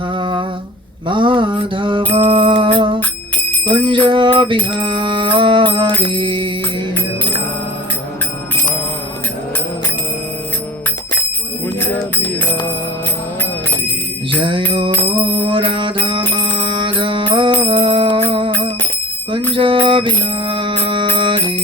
राधा माधव कुंज बिहारी जयो राधा माधव कुंज बिहारी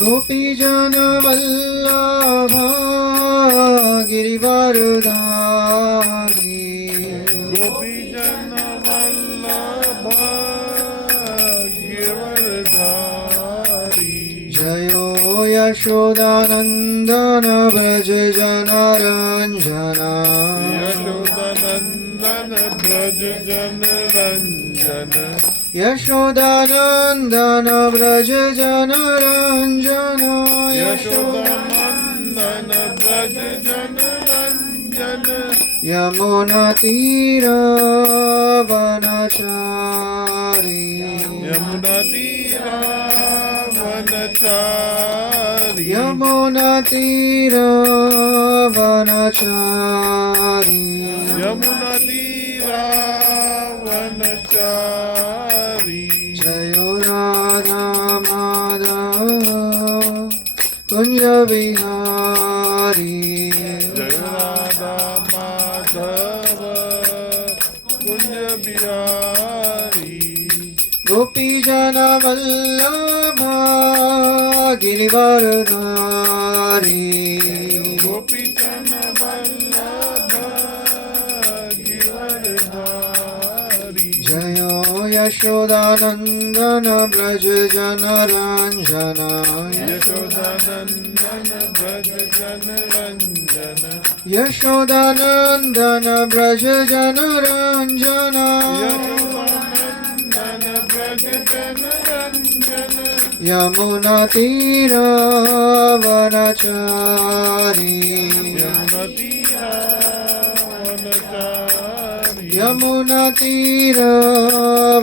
गोपी जन वल्लभ गिरिवरधारी गोपी जन वल्लभ गिरिवरधारी जयो यशोदानंदन ब्रज जन रंजन यशोदानंदन ब्रज जन रंजन यशोदानंदन ब्रज जन रंजन यशोदानंदन ब्रज जन रंजन यमुना तीर वनचारी यमुना तीरा वनचारी यमुना तीर वनचारी यमुना तीरा वनचारी जयो राधा माधव कुंज बिहारी जय राधा माधव कुंज बिहारी गोपी जन वल्लभ गिरिवरधारी गोपी जन वल्लभ गिरिवरधारी जयो यशोदानंदन ब्रज जन रंजन यशोदानंदन ब्रज जन रंजन यशोदानंदन ब्रज जन रंजन यशोदानंदन ब्रज जन रंजन यमुना तीर वनचारी यमुना तीरा वनचारी यमुना तीर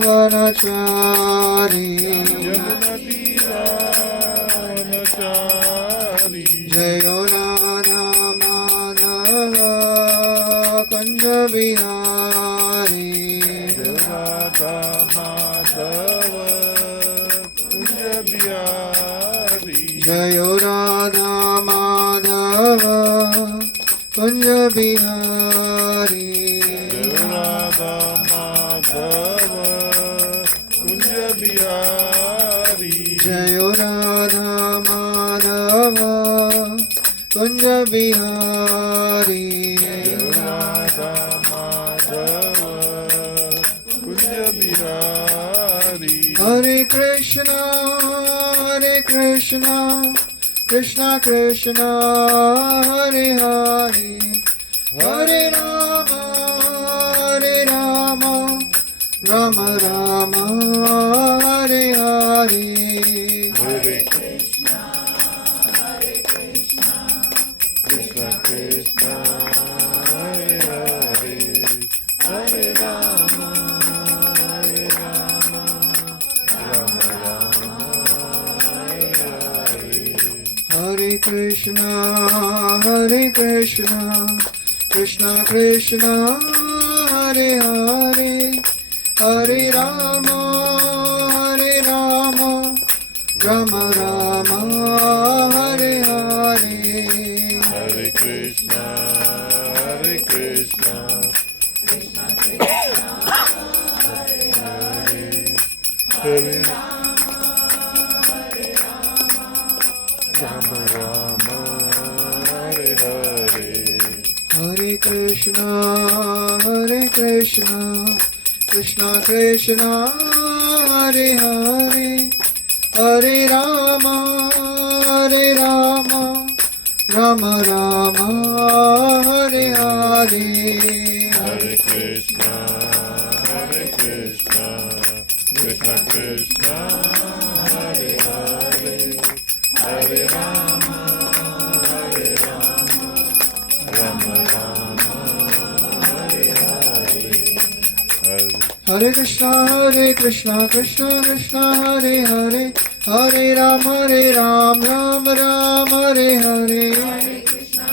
वनचारी यमुना तीरा वनचारी जयो राधा माधव कुंज बिहारी जय राधा माधव कुंज बिहारी जयो राधा माधव कुंज बिहारी जय राधा माधव कुंज बिहारी जयो राधा माधव कुंज बिहारी जय राधा माधव कुंज बिहारी हरे कृष्णा कृष्णा कृष्णा हरे हरे हरे राम राम राम हरे हरे हरे कृष्णा कृष्णा कृष्णा हरे हरे हरे राम राम राम हरे हरे हरे कृष्णा कृष्णा कृष्णा हरे हरे हरे राम राम राम हरे हरे हरे कृष्णा कृष्णा हरे Ram Ram Hare Hare Hare Krishna Krishna Krishna Hare Hare Hare Ram Ram Ram Hare Hare Hare Krishna Krishna Krishna Hare Hare Hare Ram Ram Ram Hare Hare Hare Krishna Krishna Krishna Hare Hare Hare Ram, Ram Ram, Hare Hare. Hare Krishna,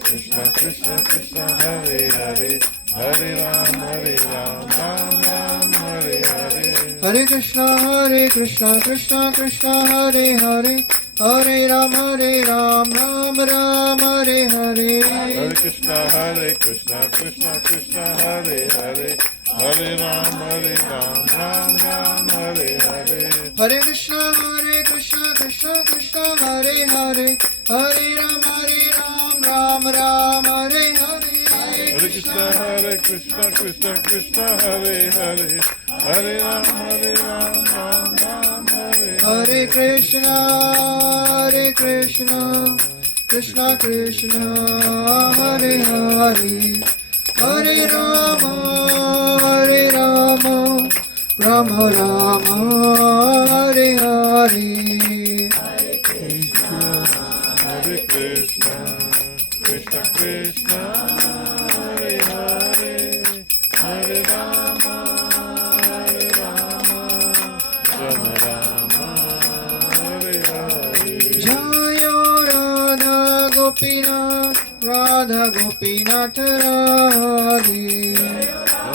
Krishna Krishna, Hare Hare, Hare Ram, Ram Ram, Hare Hare. Hare Krishna, Krishna Krishna, Hare Hare. Hare Ram, Ram Ram, Hare Hare. Hare Krishna, Krishna Krishna, Hare Hare, Hare Ram, Ram Ram, Hare Hare. Hare Krishna, Krishna Krishna, Hare Hare. Hare Ram, Ram Ram, Hare Hare. Hare Krishna, Krishna Hare Hare, Hare Ram, Ram Hare Hare Krishna, Krishna Krishna, Hare Hare. Hare Rama, Rama Rama, Hare Hare. Hare Krishna, Krishna Krishna, Hare Hare, Hare Rama, Rama Rama, Hare Hare. Jayo Radha Gopinath, Radha Gopinath Radhe.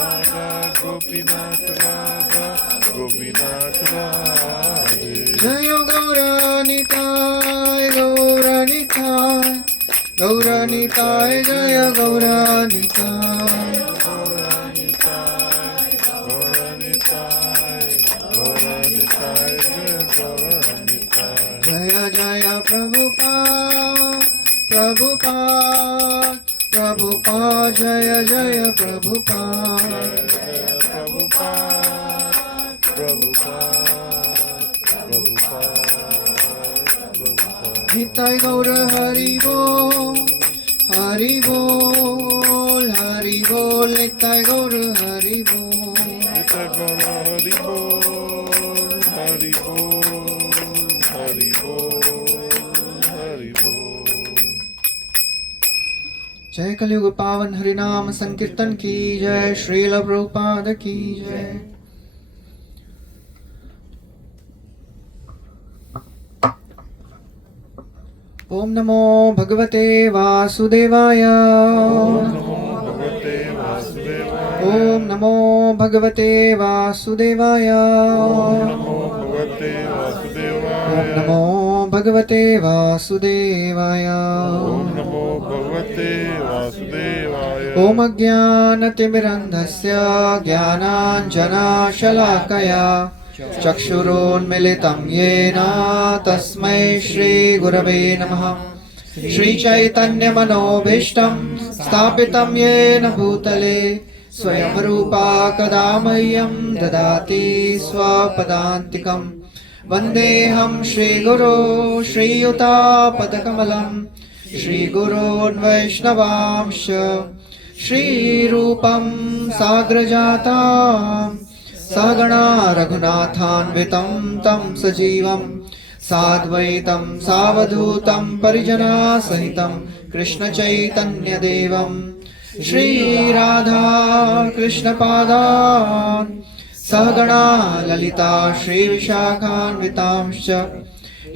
Radha Gopinath, Radha Gopinath Radhe. Jayo Gauranitai, Gauranitai, Gauranitai, Jaya Gauranitai. Jaya Jaya Prabhupada, Prabhupada, Prabhupada, Jaya Jaya Prabhupada. Nitai Gaura Hari Bol, Hari Bol, Hari Bol, Nitai Gaura Hari Bol. जय कलयुग पावन हरिनाम संकीर्तन की जय, श्रील प्रभुपाद की जय। ओम नमो भगवते वासुदेवाय। ओम नमो भगवते वासुदेवाय। ओम नमो भगवते वासुदेवाय। ओम अज्ञानतिमिरन्धस्य ज्ञानाञ्जनशलाकया चक्षुरोन्मिलितं येन तस्मै श्रीगुरवे नमः। श्रीचैतन्यमनोभीष्टं स्थापितं येन भूतले स्वयं रूपा कदा मह्यं ददाति स्वपदान्तिकम्। वन्देऽहं श्रीगुरो श्रीयुतापदकमलं श्रीगुरोन् वैष्णवांश्च श्रीरूपं साग्रजातां सहगणा रघुनाथान्वितं तं सजीवं साद्वैतं सावधूतं परिजनसहितं कृष्णचैतन्यदेवं श्रीराधा कृष्णपादान् सहगणा ललिता श्रीविशाखान्वितांश्च।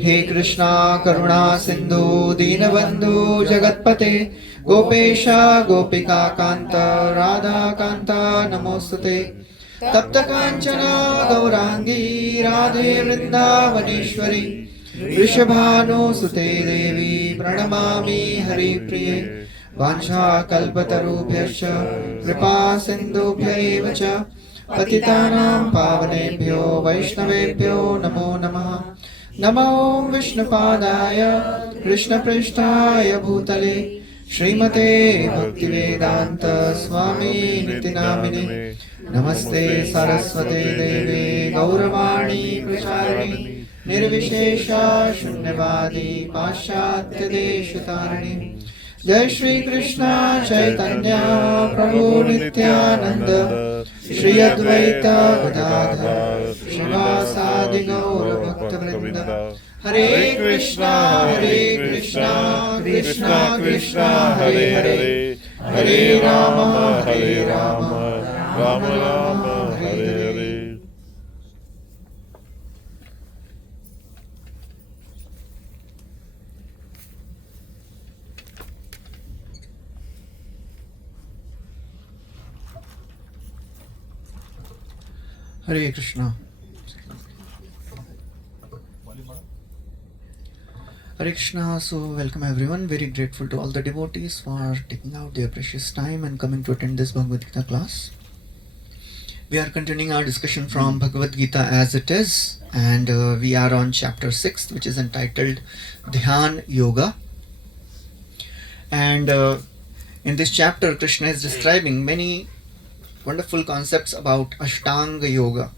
हे कृष्णा करुणा सिन्धु दीनबन्धु जगत्पते गोपेश गोपिका कान्त राधा कान्त नमोस्तुते। तप्त कांचन गौरांगी राधे वृंदावनेश्वरी वृषभानुसुते देवी प्रणमामि हरिप्रिये। वाञ्छाकल्पतरुभ्यश्च कृपा सिन्धुभ्यैव च पतितानां पावनेभ्यो वैष्णवेभ्यो नमो नमः। नमो विष्णुपादाय कृष्णपृष्ठाय भूतले श्रीमते भक्तिवेदांत स्वामी निति नामिने। नमस्ते सरस्वते देवे गौरवाणी प्रचारिणी निर्विशेष शून्यवादी पाश्चात्य देशतारिणी। जय श्री कृष्ण चैतन्य प्रभु नित्यानंद श्री अद्वैत गदाधर श्रीवासादि गौर भक्तवृंद। हरे कृष्णा कृष्णा कृष्णा हरे हरे, हरे Ram Ram Ram Hare Hare. Hare Krishna. Hare Krishna. So welcome everyone. Very grateful to all the devotees for taking out their precious time and coming to attend this Bhagavad Gita class. We are continuing our discussion from Bhagavad Gita as it is, and we are on chapter 6, which is entitled Dhyan Yoga. And in this chapter, Krishna is describing many wonderful concepts about Ashtanga Yoga.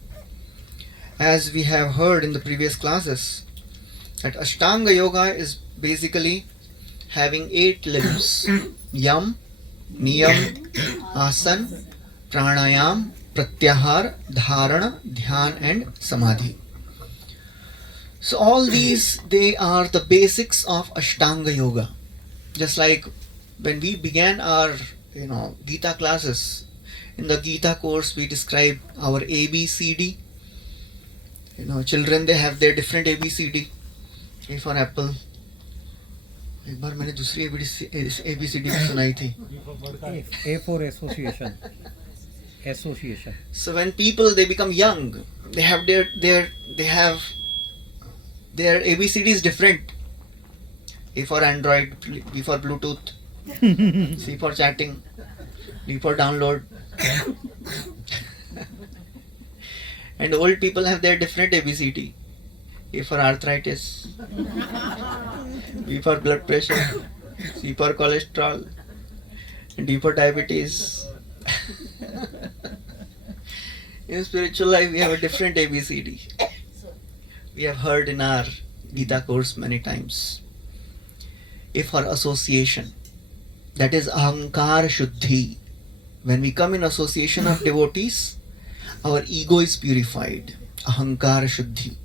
As we have heard in the previous classes, that Ashtanga Yoga is basically having 8 limbs: Yam, Niyam, Asan, Pranayam, Pratyahar, Dharana, Dhyan and Samadhi. So all these, they are the basics of Ashtanga Yoga. Just like when we began our Gita classes, in the Gita course we describe our ABCD. Children, they have their different ABCD. A for apple. एक बार मैंने दूसरी ABCD सुनाई थी. A for association. Association. So when people, they become young, they have their ABCD is different. A for Android, B for Bluetooth, C for chatting, D for download. And old people have their different ABCD. A for arthritis, B for blood pressure, C for cholesterol, and D for diabetes. In spiritual life, we have a different ABCD. We have heard in our Gita course many times. A for association, that is Ahankar Shuddhi. When we come in association of devotees, our ego is purified. Ahankar Shuddhi.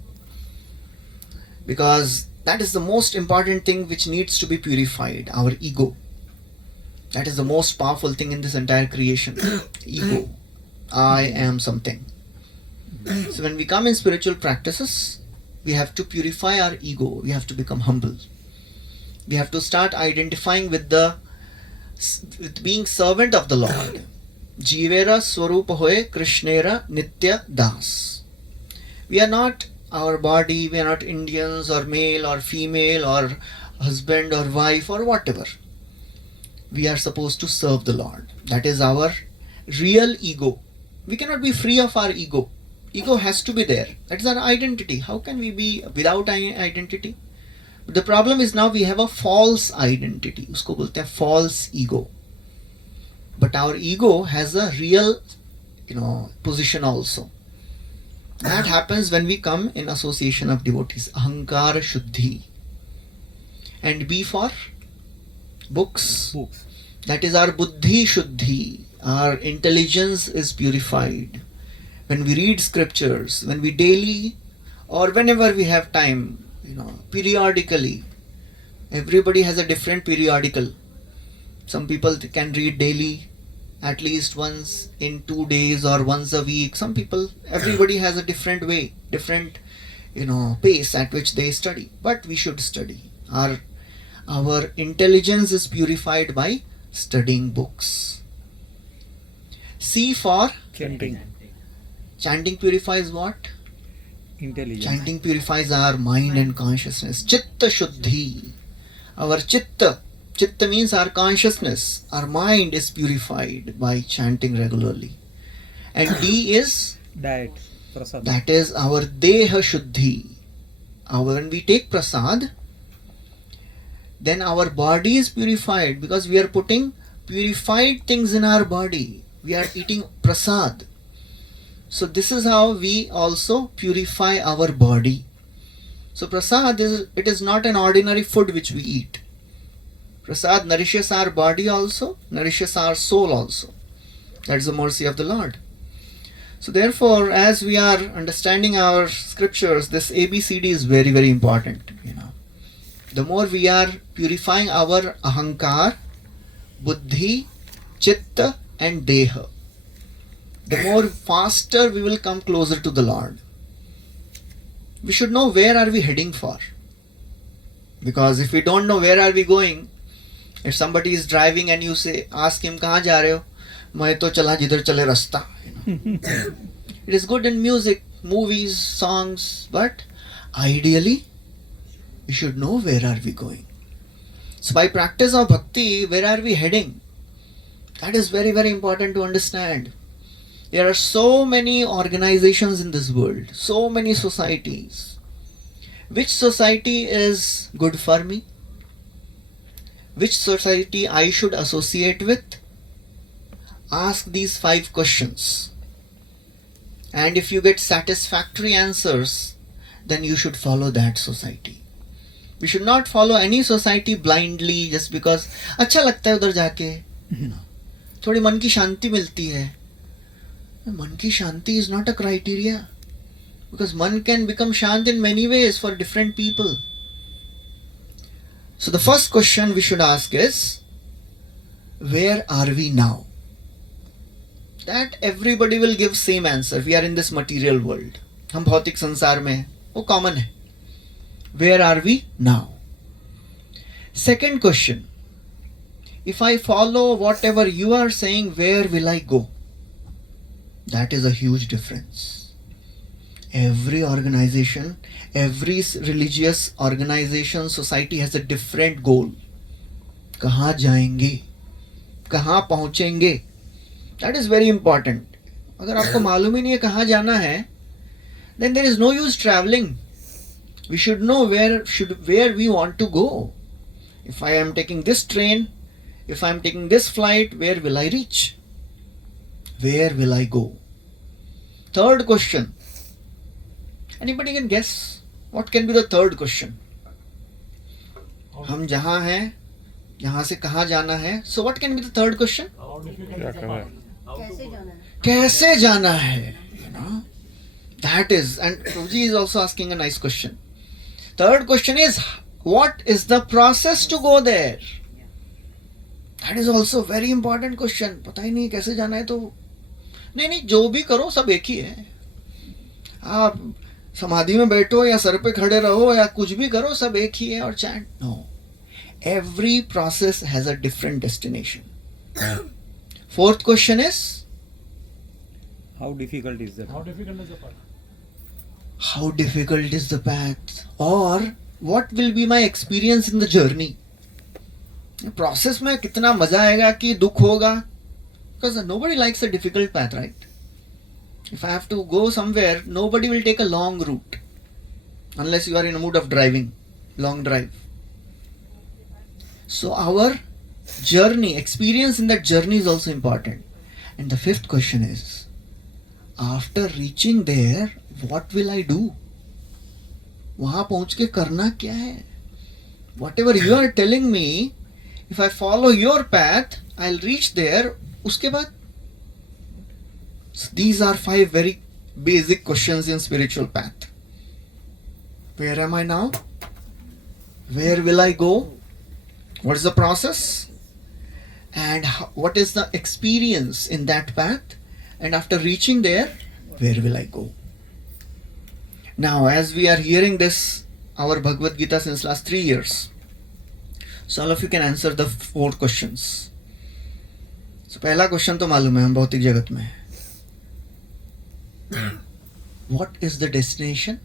Because that is the most important thing which needs to be purified, our ego. That is the most powerful thing in this entire creation. Ego. I am something. So when we come in spiritual practices, we have to purify our ego. We have to become humble. We have to start identifying with being servant of the Lord. Jivera Swarupa Hoye Krishnera Nitya Das. We are not our body, we are not Indians or male or female or husband or wife or whatever. We are supposed to serve the Lord. That is our real ego. We cannot be free of our ego. Ego has to be there. That is our identity. How can we be without identity? But the problem is now we have a false identity. Usko bolte hain false ego. But our ego has a real, position also. That happens when we come in association of devotees. Ahankara Shuddhi. And B for books. That is our Buddhi Shuddhi. Our intelligence is purified. When we read scriptures, when we daily or whenever we have time, periodically. Everybody has a different periodical. Some people can read daily, at least once in 2 days or once a week. Some people, everybody has a different way, different, pace at which they study. But we should study. Our intelligence is purified by studying books. C for Chanting. Chanting purifies what? Intelligence. Chanting purifies our mind and consciousness. Chitta Shuddhi. Our Chitta. Chitta means our consciousness. Our mind is purified by chanting regularly. And D is? Diet. Prasad. That is our Deha Shuddhi. When we take prasad, then our body is purified because we are putting purified things in our body. We are eating prasad. So this is how we also purify our body. So prasad is not an ordinary food which we eat. Prasad nourishes our body also, nourishes our soul also. That is the mercy of the Lord. So therefore, as we are understanding our scriptures, this ABCD is very, very important. The more we are purifying our ahankar, buddhi, chitta and deha, the more faster we will come closer to the Lord. We should know where are we heading for. Because if we don't know where are we going, if somebody is driving and you ask him, "Kahan ja rahe ho?" "Main to chala jidhar chale rasta." It is good in music, movies, songs, but ideally we should know where are we going. So by practice of bhakti, where are we heading? That is very, very important to understand. There are so many organizations in this world, so many societies. Which society is good for me? Which society I should associate with? Ask these 5 questions. And if you get satisfactory answers, then you should follow that society. We should not follow any society blindly just because अच्छा लगता है उधर जाके, थोड़ी मन की शांति मिलती है. मन की शांति is not a criteria, because man can become shant in many ways for different people. So the first question we should ask is, where are we now? That everybody will give same answer. We are in this material world. हम भौतिक संसार में हैं, वो common है. Where are we now? Second question, if I follow whatever you are saying, where will I go? That is a huge difference. Every organization, every religious organization, society has a different goal. कहाँ जाएंगे, कहाँ पहुँचेंगे? That is very important. अगर आपको मालूम ही नहीं है कहाँ जाना है, then there is no use traveling. We should know where we want to go. If I am taking this train, if I am taking this flight, where will I reach? Where will I go? Third question. Anybody can guess what can be the third question? हम जहाँ हैं, यहाँ से कहाँ जाना है? So what can be the third question? क्या करना है? कैसे जाना है? You know, that is, and Prabhuji is also asking a nice question. Third question is, what is the process to go there? That is also very important question. पता ही नहीं कैसे जाना है तो नहीं जो भी करो सब एक ही है. आप समाधि में बैठो या सर पे खड़े रहो या कुछ भी करो सब एक ही है और chant. No, every process has a different destination. Fourth question is, How difficult is that? How difficult is the path? how difficult is the path, or what will be my experience in the journey? Process में कितना मजा आएगा कि दुख होगा? Because nobody likes a difficult path, right? If I have to go somewhere, nobody will take a long route unless you are in a mood of driving, long drive. So our journey, experience in that journey is also important. And the fifth question is, after reaching there, what will I do? वहाँ पहुँच के करना क्या है? Whatever you are telling me, if I follow your path, I'll reach there. उसके बाद, so these are 5 very basic questions in spiritual path. Where am I now? Where will I go? What is the process? And what is the experience in that path? And after reaching there, where will I go? Now, as we are hearing this, our Bhagavad Gita since last 3 years, so all of you can answer the 4 questions. So, पहला question तो मालूम है हम भौतिक जगत में हैं. What is the destination?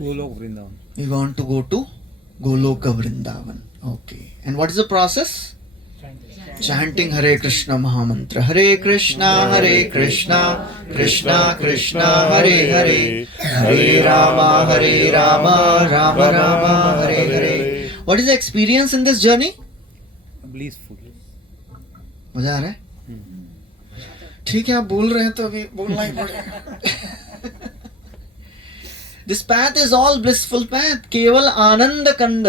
Golok Vrindavan. We want to go to Goloka Vrindavan. Okay. And what is the process? Chanting Hare Krishna Mahamantra. Hare Krishna, Krishna Krishna, Hare Hare, Hare Rama, Rama Rama, Hare Hare. What is the experience in this journey? Blissful. मजा आ रहा है? ठीक है, आप बोल रहे हैं तो अभी बोलना ही पड़ेगा. This path is all blissful path. केवल आनंद कंद.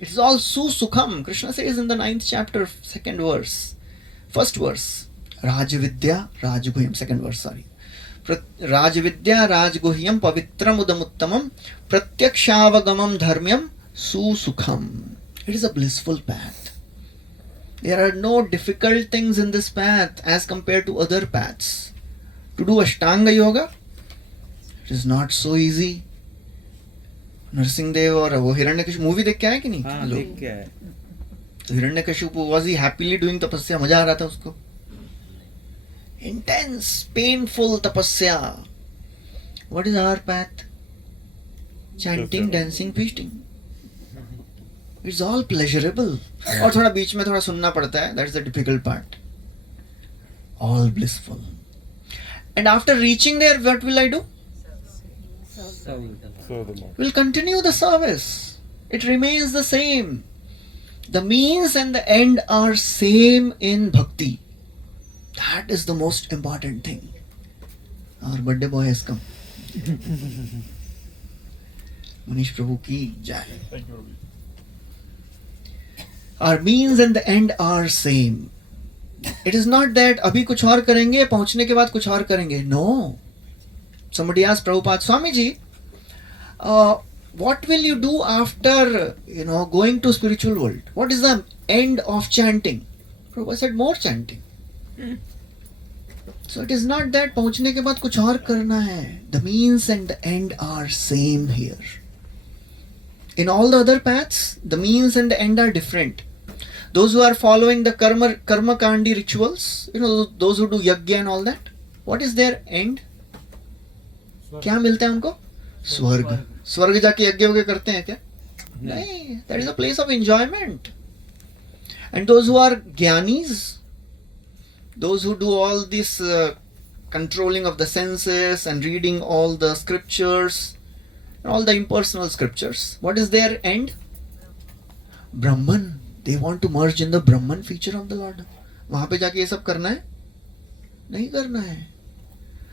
It is all sukham. Krishna says in the 9th chapter, 2nd verse, 1st verse, Rajvidya, Rajguhyam, 2nd verse, sorry. Rajvidya, Rajguhyam, Pavitram Udamuttamam, Pratyakshaavagamam Dharmyam, Susukham. It is a blissful path. There are no difficult things in this path as compared to other paths. To do Ashtanga Yoga, it is not so easy. Narasimhadeva और वो Hiranyakashipu movie देख के आए कि नहीं? हाँ, देख के आए. तो Hiranyakashipu was he happily doing तपस्या, मजा आ रहा था उसको. intense, painful tapasya. What is our path? Chanting, dancing, feasting. It's all pleasurable. और थोड़ा बीच में थोड़ा सुनना पड़ता है. That's the difficult part. All blissful. And after reaching there, what will I do? So the Lord. Will continue the service. It remains the same. The means and the end are same in bhakti. That is the most important thing. Our birthday boy has come. Manish Prabhu ki jai. Thank you. Our means and the end are same. It is not that अभी कुछ और करेंगे, पहुंचने के बाद कुछ और करेंगे. No. Somebody asked Prabhupada, Swamiji, what will you do after, going to spiritual world? What is the end of chanting? Prabhupada said, more chanting. So it is not that पहुंचने के बाद कुछ और करना है. The means and the end are same here. In all the other paths, the means and the end are different. Those who are following the karma kandi rituals, those who do yajna and all that, what is their end? क्या मिलता है उनको? स्वर्ग. स्वर्ग जाके यज्ञ वज्ञ करते हैं क्या? नहीं. That is a place of enjoyment. And those who are jnanis, those who do all this controlling of the senses and reading all the scriptures, all the impersonal scriptures, what is their end? Brahman. They want to merge in the Brahman feature of the Lord. वहां पे जाके ये सब करना है? नहीं करना है.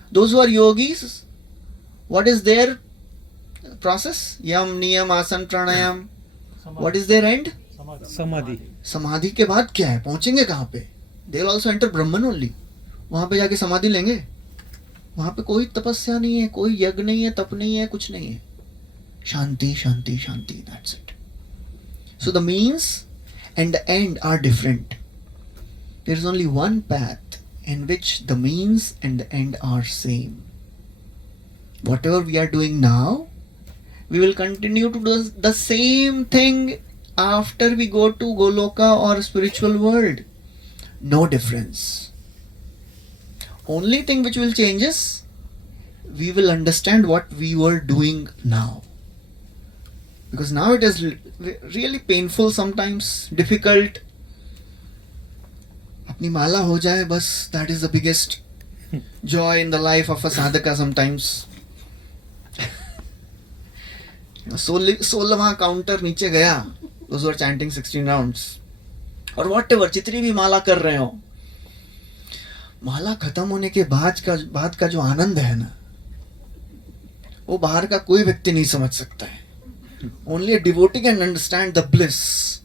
Those who are yogis, what is their process? Yam, niyam, asan, pranayam. What is their end? Samadhi. समाधि के बाद क्या है? पहुंचेंगे कहाँ पे? They will also enter Brahman only. वहां पे जाके समाधि लेंगे. वहां पे कोई तपस्या नहीं है, कोई यज्ञ नहीं है, तप नहीं है, कुछ नहीं है. शांति, शांति, शांति. That's it. So the means and the end are different. There is only one path in which the means and the end are same. Whatever we are doing now, we will continue to do the same thing after we go to Goloka or spiritual world. No difference. Only thing which will change is we will understand what we were doing now. Because now it is really painful sometimes, difficult. अपनी माला हो जाए बस, that is the biggest joy in the life of a sadhaka sometimes. 16वां counter नीचे गया, those who are chanting 16 rounds. और whatever, जितनी भी माला कर रहे हो, माला खत्म होने के बाद का जो आनंद है ना, वो बाहर का कोई व्यक्ति नहीं समझ सकता है. Only a devotee can understand the bliss.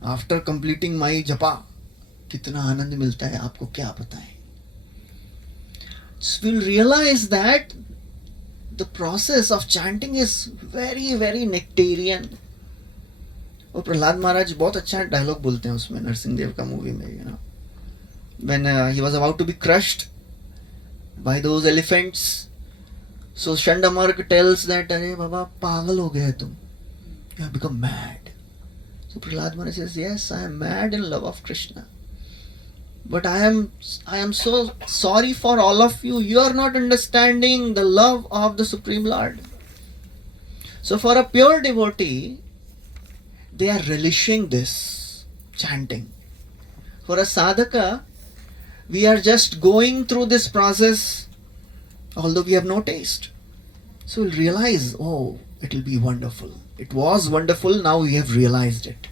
After completing my japa, कितना आनंद मिलता है आपको क्या पता है. So we'll realize that the process of chanting is very, very nectarian. और प्रहलाद महाराज बहुत अच्छा डायलॉग बोलते हैं उसमें, नरसिंह का मूवी में, when he was about to be crushed by those elephants. So Chandamarg tells that, अरे बाबा पागल हो गए तुम, you have become mad. So Prahlad Maharaj says, yes, I am mad in love of Krishna. But I am so sorry for all of you. You are not understanding the love of the Supreme Lord. So for a pure devotee, they are relishing this chanting. For a sadhaka, we are just going through this process, although we have no taste. So we'll realize, oh, it will be wonderful. It was wonderful, now we have realized it.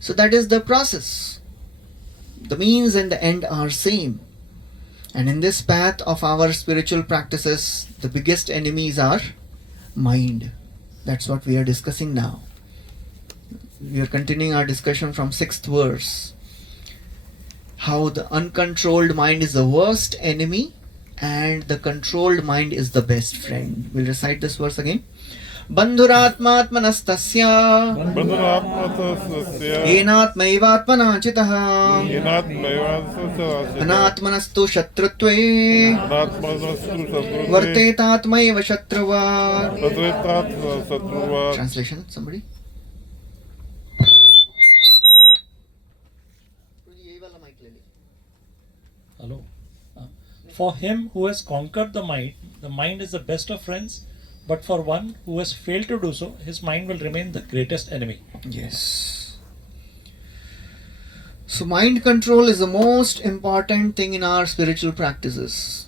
So that is the process. The means and the end are same. And in this path of our spiritual practices, the biggest enemies are mind. That's what we are discussing now. We are continuing our discussion from 6th verse. How the uncontrolled mind is the worst enemy and the controlled mind is the best friend. We'll recite this verse again. बन्धुरात्मात्मनस्तस्य येनात्मैवात्मना चितः अनात्मनस्तु शत्रुत्वे वर्तेतात्मैव शत्रुवत्. Translation, somebody? यही वाला mic ले ली. Hello. For him who has conquered the mind is the best of friends, but for one who has failed to do so, his mind will remain the greatest enemy. Yes. So, mind control is the most important thing in our spiritual practices.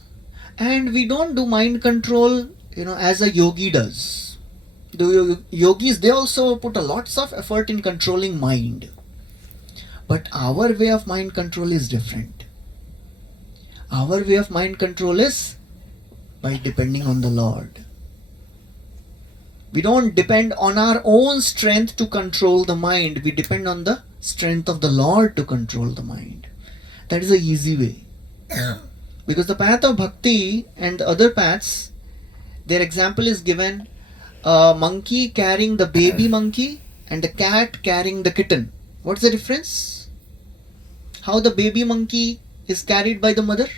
And we don't do mind control, as a yogi does. The yogis, they also put a lots of effort in controlling mind. But our way of mind control is different. Our way of mind control is by depending on the Lord. We don't depend on our own strength to control the mind. We depend on the strength of the Lord to control the mind. That is the easy way. Because the path of bhakti and the other paths, their example is given a monkey carrying the baby monkey and a cat carrying the kitten. What's the difference? How the baby monkey is carried by the mother?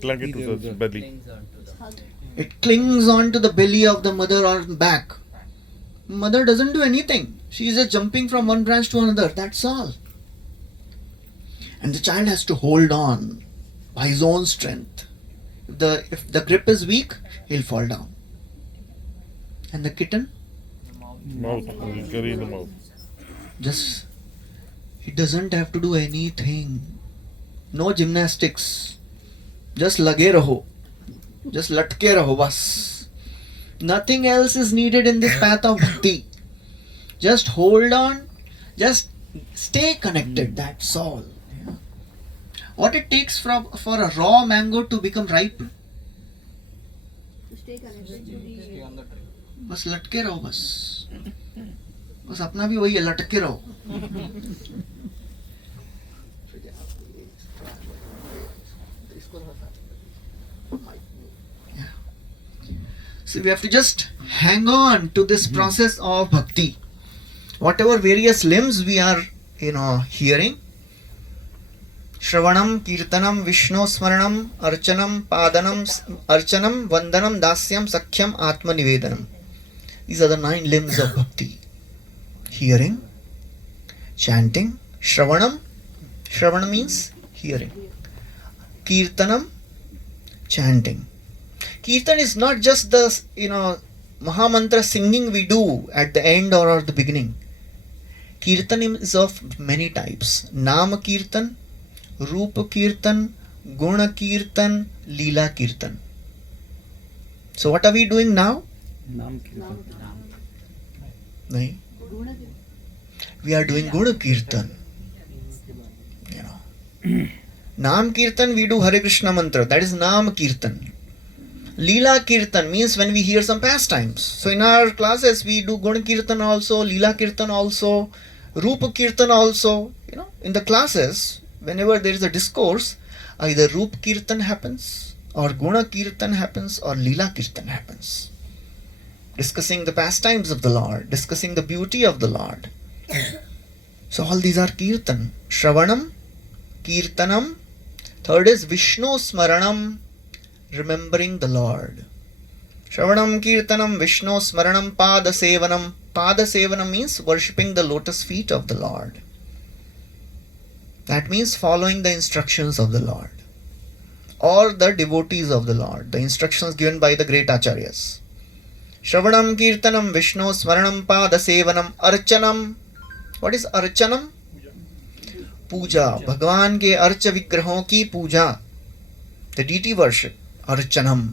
Clung to the belly. It clings on to the belly of the mother or back. Mother doesn't do anything. She is just jumping from one branch to another. That's all. And the child has to hold on by his own strength. If the grip is weak, he'll fall down. And the kitten? Mouth. Will carry in the mouth. Just, he doesn't have to do anything. No gymnastics. Just lage raho. Just latke raho bas. Nothing else is needed in this path of bhakti. Just hold on. Just stay connected. That's all. What it takes for a raw mango to become ripe? To stay connected to the बस लटके रहो बस बस अपना भी वही है लटके रहो So we have to just hang on to this process of bhakti. Whatever various limbs we are, hearing. Shravanam, Kirtanam, Vishnu Smaranam, Archanam, Archanam, Vandanam, Dasyam, Sakhyam, Atma Nivedanam. These are the 9 limbs of bhakti. Hearing, chanting, Shravanam. Shravana means hearing. Kirtanam, chanting. Kirtan is not just the, Mahamantra singing we do at the end or at the beginning. Kirtan is of many types. Nama Kirtan, Rupa Kirtan, Guna Kirtan, Leela Kirtan. So what are we doing now? Naam Kirtan. Nahi. We are doing Guna Kirtan. Naam Kirtan, we do Hare Krishna mantra. That is Naam Kirtan. Leela Kirtan means when we hear some pastimes. So in our classes we do Guna Kirtan also, Leela Kirtan also, Rupa Kirtan also. In the classes, whenever there is a discourse, either Rupa Kirtan happens, or Guna Kirtan happens, or Leela Kirtan happens. Discussing the pastimes of the Lord, discussing the beauty of the Lord. So all these are Kirtan. Shravanam, Kirtanam. Third is Vishnu Smaranam, remembering the Lord. Shravanam, Kirtanam, Vishnu Smaranam, Pada Sevanam. Pada Sevanam means worshipping the lotus feet of the Lord. That means following the instructions of the Lord or the devotees of the Lord, the instructions given by the great acharyas. Shravanam, Kirtanam, Vishnu Smaranam, Pada Sevanam, Archanam. What is Archanam? Puja. Bhagwan ke archa vigrahon ki puja. The deity worship. Archanam.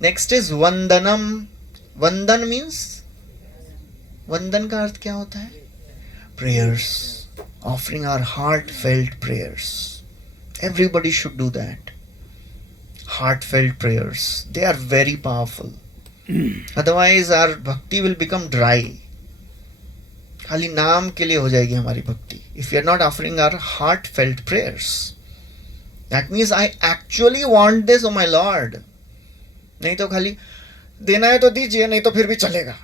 Next is Vandanam. Vandan means? Vandan ka arth kya hota hai? Prayers. Offering our heartfelt prayers. Everybody should do that. Heartfelt prayers. They are very powerful. Otherwise our bhakti will become dry. खाली नाम के लिए हो जाएगी हमारी भक्ति. If we are not offering our heartfelt prayers, that means I actually want this, oh my Lord. नहीं तो खाली देना है तो दीजिए, नहीं तो फिर भी चलेगा.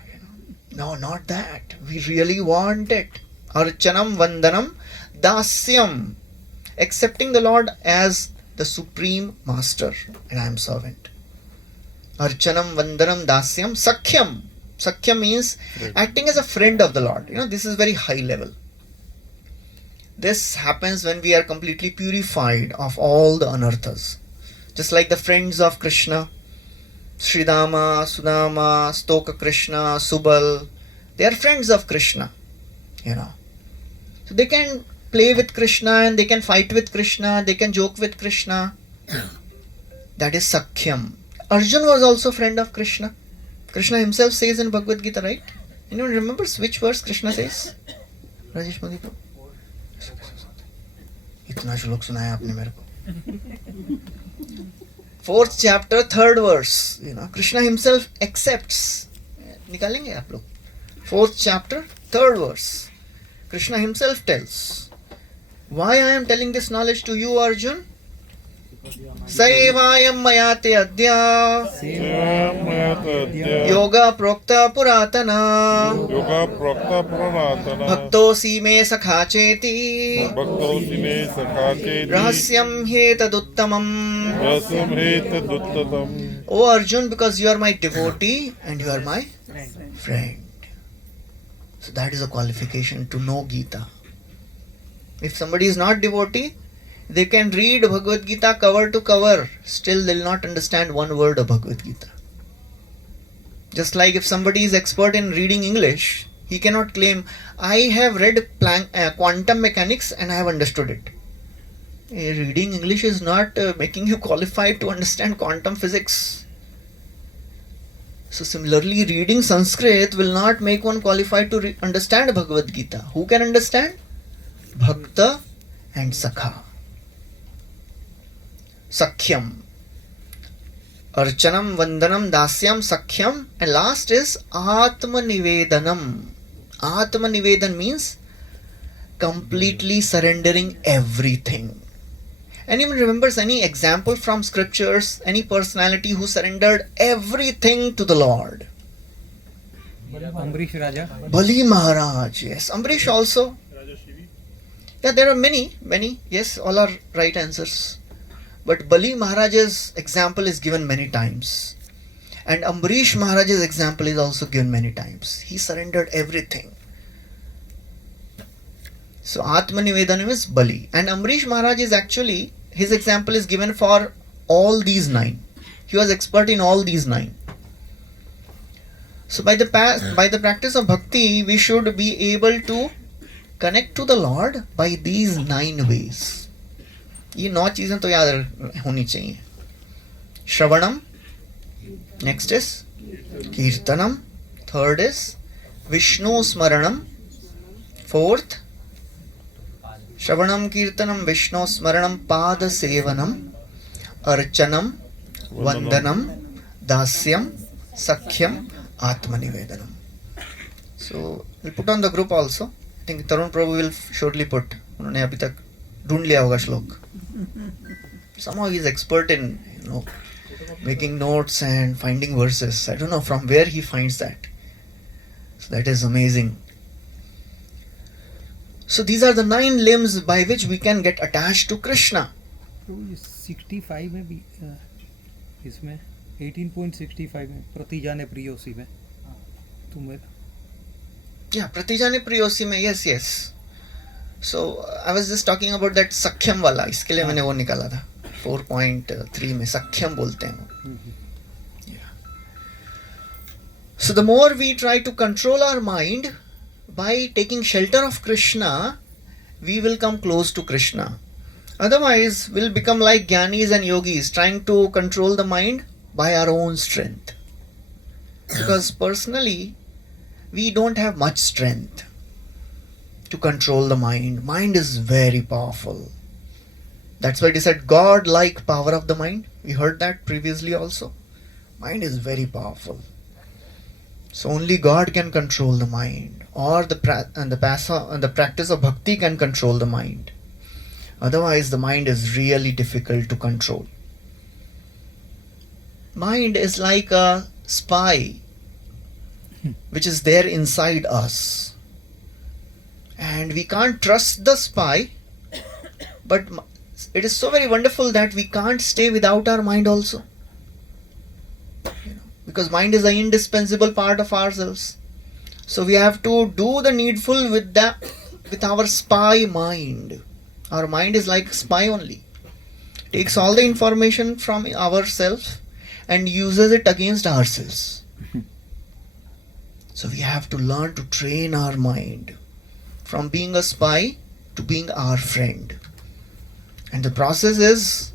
No, not that. We really want it. Archanam, Vandanam, Dasyam. Accepting the Lord as the supreme master and I am servant. Archanam, Vandanam, Dasyam, Sakhyam. Sakhyam means acting as a friend of the Lord. This is very high level. This happens when we are completely purified of all the anarthas. Just like the friends of Krishna, Sridama, Sudama, Stoka Krishna, Subal, they are friends of Krishna, So they can play with Krishna and they can fight with Krishna, they can joke with Krishna. That is Sakhyam. Arjun was also friend of Krishna. Krishna himself says in Bhagavad Gita, right? Anyone remembers which verse Krishna says? Rajesh Modi ko? इतना श्लोक सुनाया आपने मेरे को. 4th chapter, 3rd verse. Krishna himself accepts. निकालेंगे आप लोग. 4th chapter, 3rd verse. Krishna himself tells. Why I am telling this knowledge to you, Arjun? Saivayam mayate adya yoga prokta puratana Yoga Prakta Pranatana bhaktosi me sakha cheti Bhaktosi me Sakacheti rahasyam hetaduttamam. Rasam Heta Duttatam. O Arjun, because you are my devotee and you are my friend. So that is a qualification to know Gita. If somebody is not devotee, they can read Bhagavad Gita cover to cover, still they will not understand one word of Bhagavad Gita. Just like if somebody is expert in reading English, he cannot claim, I have read quantum mechanics and I have understood it. Reading English is not making you qualified to understand quantum physics. So similarly, reading Sanskrit will not make one qualified to understand Bhagavad Gita. Who can understand? Bhakta and Sakha. Sakhyam. Archanam, Vandanam, Dasyam, Sakhyam. And last is Atma Nivedanam. Atma Nivedan means completely surrendering everything. Anyone remembers any example from scriptures, any personality who surrendered everything to the Lord? Ambrish Raja. Bali Maharaj, yes. Ambrish also. Yeah, there are many. Yes, all are right answers. But Bali Maharaj's example is given many times. And Ambrish Maharaj's example is also given many times. He surrendered everything. So Atmanivedanam is Bali. And Ambrish Maharaj is actually, his example is given for all these 9. He was expert in all these 9. So by the practice of bhakti, we should be able to connect to the Lord by these 9 ways. ये 9 चीजें तो याद होनी चाहिए. Shravanam, next is Kirtanam, third is Vishnu Smaranam, fourth Shravanam, Kirtanam, Vishnu Smaranam, Pada Sevanam, Archanam, Vandanam, Dasyam, Sakhyam, Atmanivedanam. So we'll put on the group also. I think Tarun Prabhu will surely put. उन्होंने अभी तक ढूंढ लिया होगा श्लोक. Somehow he is expert in making notes and finding verses. I don't know from where he finds that. So that is amazing. So these are the 9 limbs by which we can get attached to Krishna. तो ये 65 में भी इसमें 18.65 में प्रतिजाने प्रियोसी में तुम्हें Yeah, Pratijane Priyosi mein, yes. So I was just talking about that Sakhyam wala. इसके लिए मैंने वो निकाला था. 4.3 में Sakhyam बोलते हैं. Yeah. So the more we try to control our mind by taking shelter of Krishna, we will come close to Krishna. Otherwise, we'll become like Jnanis and Yogis, trying to control the mind by our own strength. Because personally, we don't have much strength to control the mind. Mind is very powerful. That's why it is said God-like power of the mind. We heard that previously also. Mind is very powerful. So only God can control the mind, or the practice of bhakti can control the mind. Otherwise, the mind is really difficult to control. Mind is like a spy which is there inside us. And we can't trust the spy, but it is so very wonderful that we can't stay without our mind also. Because mind is an indispensable part of ourselves. So we have to do the needful with the with our spy mind. Our mind is like spy only. Takes all the information from ourselves and uses it against ourselves. So we have to learn to train our mind from being a spy to being our friend. And the process is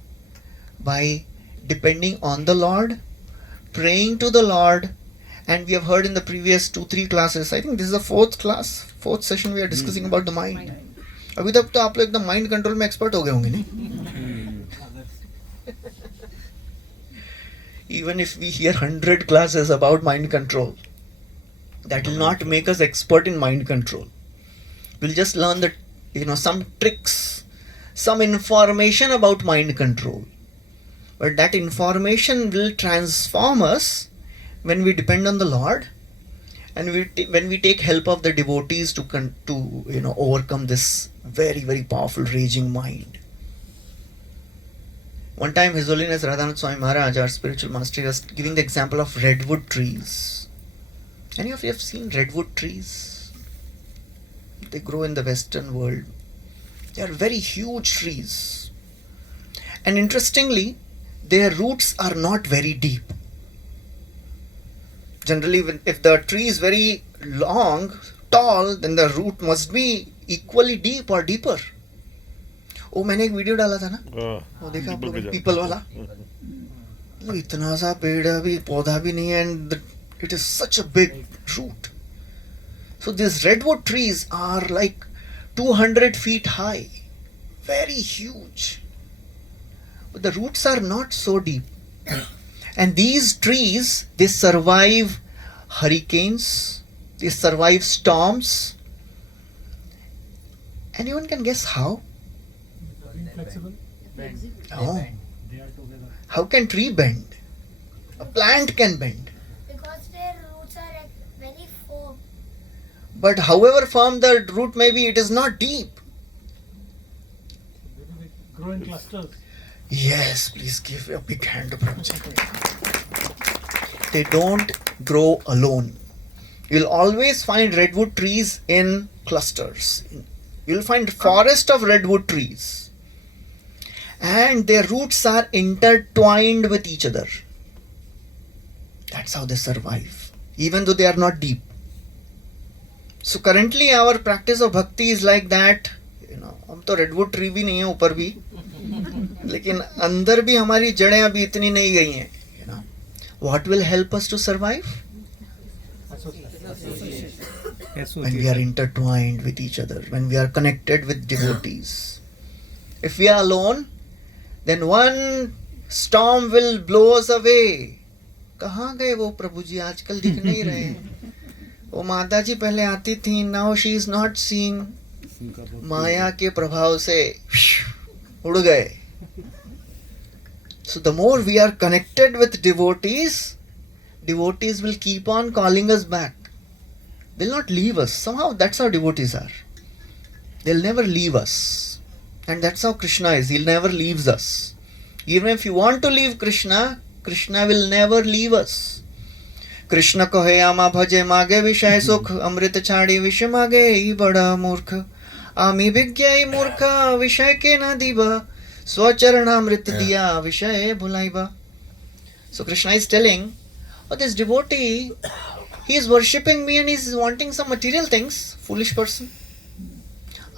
by depending on the Lord, praying to the Lord, and we have heard in the previous 2-3 classes, I think this is the fourth session we are discussing about the mind. अभी तक तो आप लोग एकदम mind control में expert हो गए होंगे नहीं? Even if we hear 100 classes about mind control, that will not make us expert in mind control. We'll just learn that, some tricks, some information about mind control. But that information will transform us when we depend on the Lord, and when we take help of the devotees to overcome this very, very powerful raging mind. One time His Holiness Radhanath Swami Maharaj, our spiritual master, was giving the example of redwood trees. Any of you have seen redwood trees? They grow in the Western world. They are very huge trees. And interestingly, their roots are not very deep. Generally, if the tree is very long, tall, then the root must be equally deep or deeper. वो मैंने एक video डाला था ना, वो देखा आप लोग, पीपल वाला, वो इतना सा पेड़ है, अभी पौधा भी नहीं है, and it is such a big root. So these redwood trees are like 200 feet high, very huge, but the roots are not so deep. And these trees, they survive hurricanes, they survive storms. Anyone can guess how? Flexible. Oh. How can tree bend? A plant can bend. Because their roots are like very firm. But however firm the root may be, it is not deep. Grow in clusters. Yes, please give a big hand to Prabhuji. They don't grow alone. You'll always find redwood trees in clusters. You'll find forest of redwood trees. And their roots are intertwined with each other. That's how they survive, even though they are not deep. So currently our practice of bhakti is like that. हम तो redwood tree भी नहीं है ऊपर भी, लेकिन अंदर भी हमारी जड़ें अभी इतनी नहीं गई हैं. What will help us to survive? When we are intertwined with each other, when we are connected with devotees. If we are alone, then one storm will blow us away. कहाँ गए वो प्रभु जी, आजकल दिख नहीं रहे हैं. वो माता जी पहले आती थी, now she is not seen. माया के प्रभाव से उड़ गए. So the more we are connected with devotees, devotees will keep on calling us back. They'll not leave us. Somehow that's how devotees are. They'll never leave us. And that's how Krishna is. He'll never leaves us. Even if you want to leave Krishna, Krishna will never leave us. Krishna kohe ama bhaje mage vishay sukh, amrit chhadi vish mage bada murkh. Ami vigyai murkha vishay ke na diba, swacharnamrit diya vishay bhulaiba. So Krishna is telling, this devotee, he is worshipping me and he is wanting some material things, foolish person.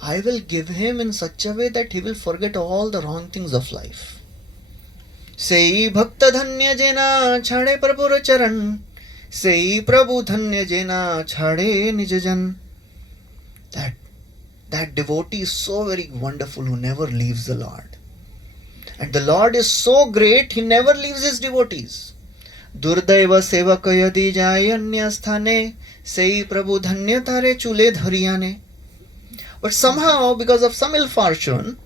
I will give him in such a way that he will forget all the wrong things of life. Sei bhakta dhanya jena chhade prabhur charan, sei prabhu dhanya jena chhade nijajan. That devotee is so very wonderful who never leaves the Lord. And the Lord is so great, he never leaves his devotees. Durdaiva sevaka yadi jayanya sthane, sei prabhu dhanya tare chule dhariyane. But somehow, because of some ill fortune,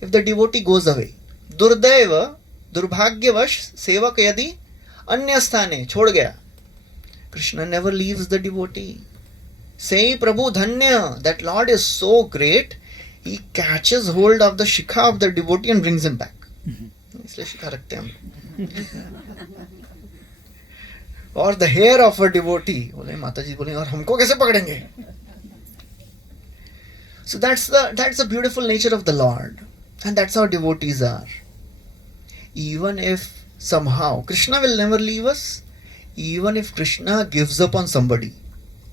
if the devotee goes away, Durdaiva, Durbhagyavash, Sevak Yadi, Anyasthane, chhod gaya. Krishna never leaves the devotee. Say Prabhu Dhanya, that Lord is so great, he catches hold of the shikha of the devotee and brings him back. इसलिए शिखा रखते हैं हम. Or the hair of a devotee. बोले माता जी बोले और हमको कैसे पकड़ेंगे? So that's the beautiful nature of the Lord, and that's how devotees are. Even if somehow Krishna will never leave us, even if Krishna gives up on somebody,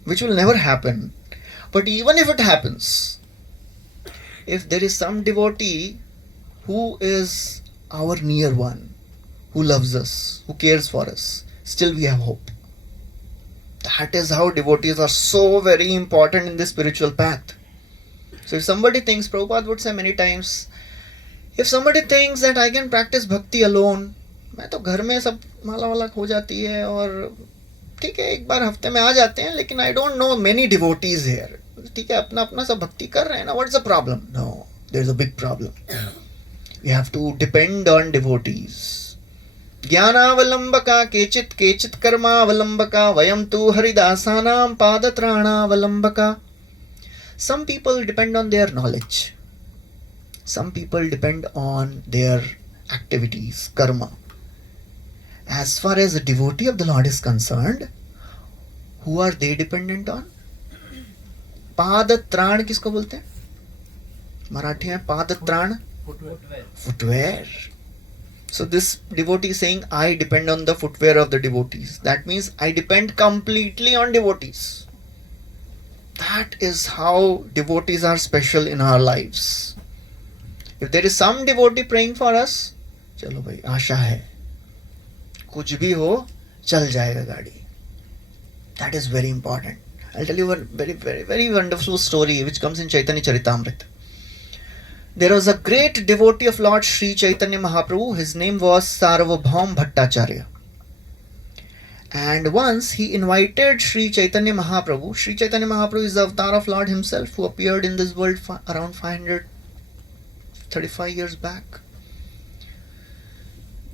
which will never happen, but even if it happens, if there is some devotee who is our near one, who loves us, who cares for us, still we have hope. That is how devotees are so very important in this spiritual path. So if somebody thinks, Prabhupada would say many times, if somebody thinks that I can practice bhakti alone, मैं तो घर में सब माला वाला हो जाती है और ठीक है एक बार हफ्ते में आ जाते हैं, लेकिन I don't know many devotees here. ठीक है अपना अपना सब भक्ति कर रहे हैं ना, what's the problem? No, there's a big problem. We have to depend on devotees. ज्ञानावलंबका केचित केचित कर्मावलंबका वयम तु हरिदासानां पादत्राणावलंबका. Some people depend on their knowledge. Some people depend on their activities, karma. As far as a devotee of the Lord is concerned, who are they dependent on? पादत्राण किसको बोलते हैं मराठी में? पादत्राण, footwear. So this devotee is saying, I depend on the footwear of the devotees. That means I depend completely on devotees. That is how devotees are special in our lives. If there is some devotee praying for us, चलो भाई आशा है, कुछ भी हो चल जाएगा गाड़ी. That is very important. I'll tell you a very, very, very wonderful story which comes in Chaitanya Charitamrita. There was a great devotee of Lord Sri Chaitanya Mahaprabhu. His name was Sarvabhaum Bhattacharya. And once he invited Sri Chaitanya Mahaprabhu. Sri Chaitanya Mahaprabhu is the avatar of Lord himself who appeared in this world around 535 years back.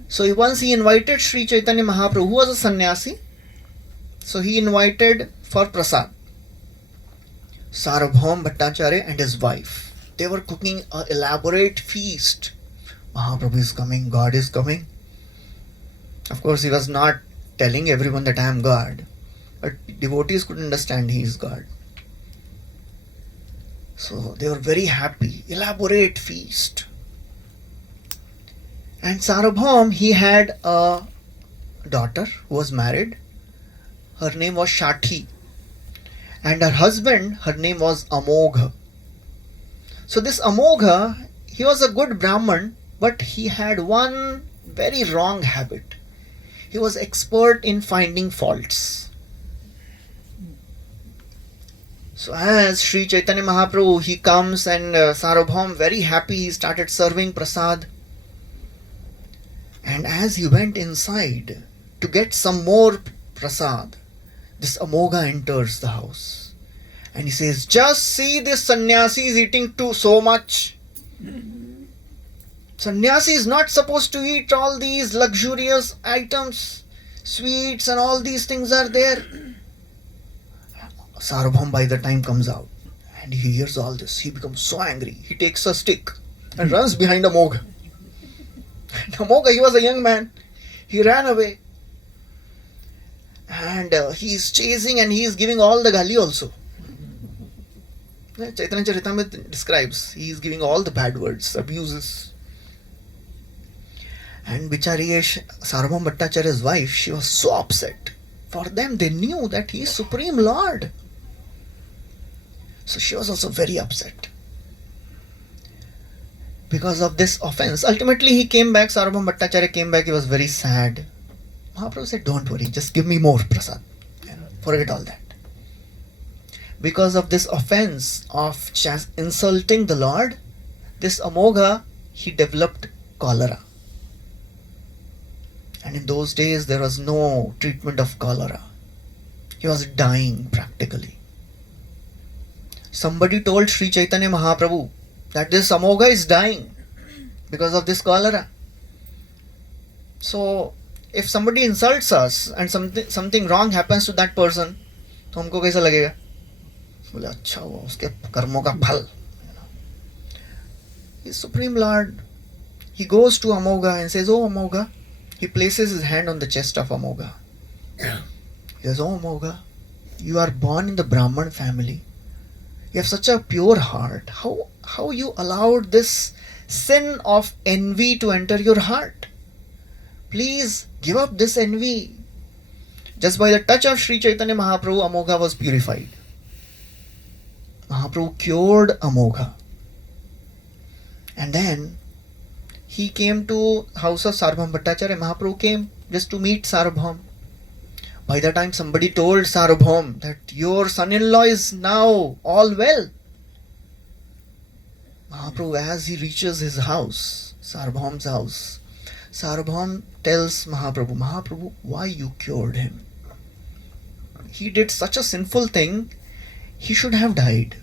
So once he invited Sri Chaitanya Mahaprabhu, who was a sannyasi. So he invited for prasad Sarvabhaum Bhattacharya and his wife. They were cooking an elaborate feast. Mahaprabhu is coming, God is coming. Of course, he was not telling everyone that I am God, but devotees could understand he is God. So they were very happy. Elaborate feast. And Sarvabhaum, he had a daughter who was married. Her name was Shathi. And her husband, her name was Amogha. So this Amogha, he was a good Brahman, but he had one very wrong habit. He was expert in finding faults. So as Sri Chaitanya Mahaprabhu, he comes and Sarvabhaum, very happy, he started serving prasad. And as he went inside to get some more prasad, this Amogha enters the house. And he says, just see this sannyasi is eating too so much. Sannyasi is not supposed to eat all these luxurious items, sweets and all these things are there. Sarvabhaum by the time comes out and he hears all this. He becomes so angry. He takes a stick and runs behind Amogha. And Amogha, he was a young man. He ran away. And he is chasing and he is giving all the gali also. Chaitanya Charitamrita describes he is giving all the bad words, abuses. And Bichari Sarvabhaum Bhattacharya's wife, she was so upset. For them, they knew that he is Supreme Lord. So she was also very upset. Because of this offense. Ultimately, he came back, Sarvabhaum Bhattacharya came back, he was very sad. Mahaprabhu said, don't worry, just give me more prasad. Forget all that. Because of this offense of insulting the Lord, this Amogha, he developed cholera. And in those days, there was no treatment of cholera. He was dying practically. Somebody told Sri Chaitanya Mahaprabhu that this Amogha is dying because of this cholera. So, if somebody insults us and something wrong happens to that person, तो हमको कैसा लगेगा? बोले अच्छा हुआ उसके कर्मों का फल. He's Supreme Lord. He goes to Amogha and says, "Oh Amogha," he places his hand on the chest of Amogha. He says, "Oh Amogha, you are born in the Brahman family. You have such a pure heart. How you allowed this sin of envy to enter your heart? Please give up this envy. Just by the touch of Sri Chaitanya Mahaprabhu, Amogha was purified. Mahaprabhu cured Amogha. And then he came to house of Sarvabhaum Bhattacharya. Mahaprabhu came just to meet Sarvabhaum. By the time somebody told Sarvabhaum that your son-in-law is now all well, Mahaprabhu, as he reaches his house, Sarvabhaum's house, Sarvabhaum tells Mahaprabhu, Mahaprabhu, why you cured him? He did such a sinful thing, he should have died.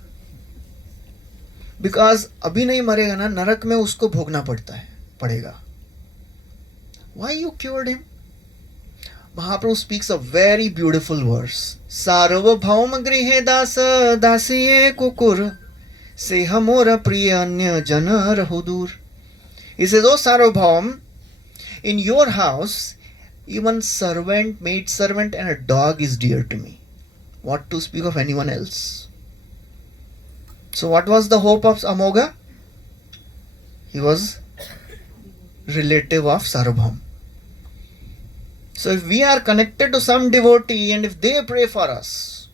Because अभी नहीं मरेगा ना, नरक में उसको भोगना पड़ेगा. Why you cured him? Mahaprabhu speaks a very beautiful verse. Sarvabhaum grihe dasa dasiye kukur se hamora priya anya jana rahudur. He says, oh Sarvabhaum, in your house, even servant, maid servant and a dog is dear to me. What to speak of anyone else? So what was the hope of Amogha? He was relative of Sarvabhaum. So if we are connected to some devotee and if they pray for us,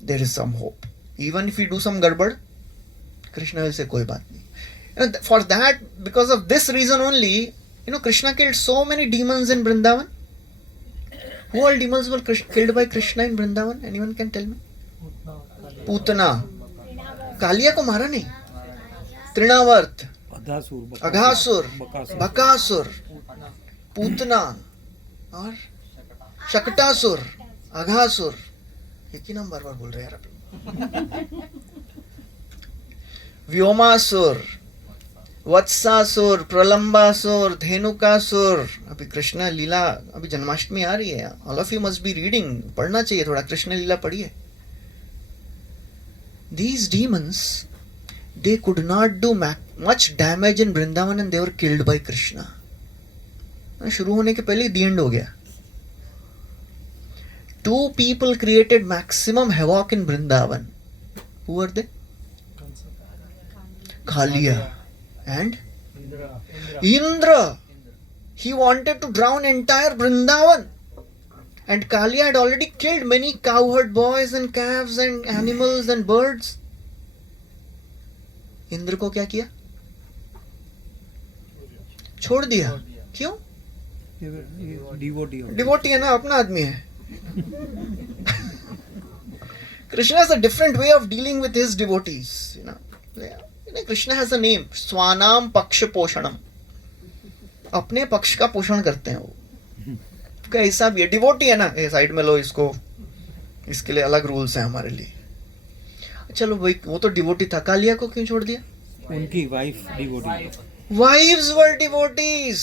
there is some hope. Even if we do some garbad, Krishna will say, koi baat nahi. For that, because of this reason only, Krishna killed so many demons in Vrindavan. Who all demons were killed by Krishna in Vrindavan? Anyone can tell me? Putana. Kaliya ko mara nahi. Trinavarth. Aghasur. Bakasur. Putana. और शकटासुर, अघासुर, एक ही नाम बार बार बोल रहे हैं यार आप लोग. व्योमासुर, वत्सासुर, प्रलंबासुर, धेनुकासुर. अभी कृष्ण लीला, अभी जन्माष्टमी आ रही है. All of you must be reading. पढ़ना चाहिए थोड़ा, कृष्ण लीला पढ़िए. These demons, they could not do much damage in Vrindavan and they were killed by Krishna. शुरू होने के पहले दी एंड हो गया. 2 people created maximum havoc in Vrindavan. Who were they? Kaliya and Indra. He wanted to drown entire Vrindavan. And Kaliya had already killed many cowherd boys and calves and animals and birds. Indra को क्या किया? छोड़ दिया. क्यों? Devotee है ना, अपना आदमी है. Krishna has a different way of dealing with his devotees. Krishna has a name, Swanam Paksha Poshanam. अपने पक्ष का पोषण करते हैं वो. कैसा भी है, डिवोटी है ना, ये साइड में लो इसको, इसके लिए अलग रूल्स हैं हमारे लिए. चलो भाई, वो तो डिवोटी था. कालिया को क्यों छोड़ दिया? उनकी wife devotee. Wives were devotees.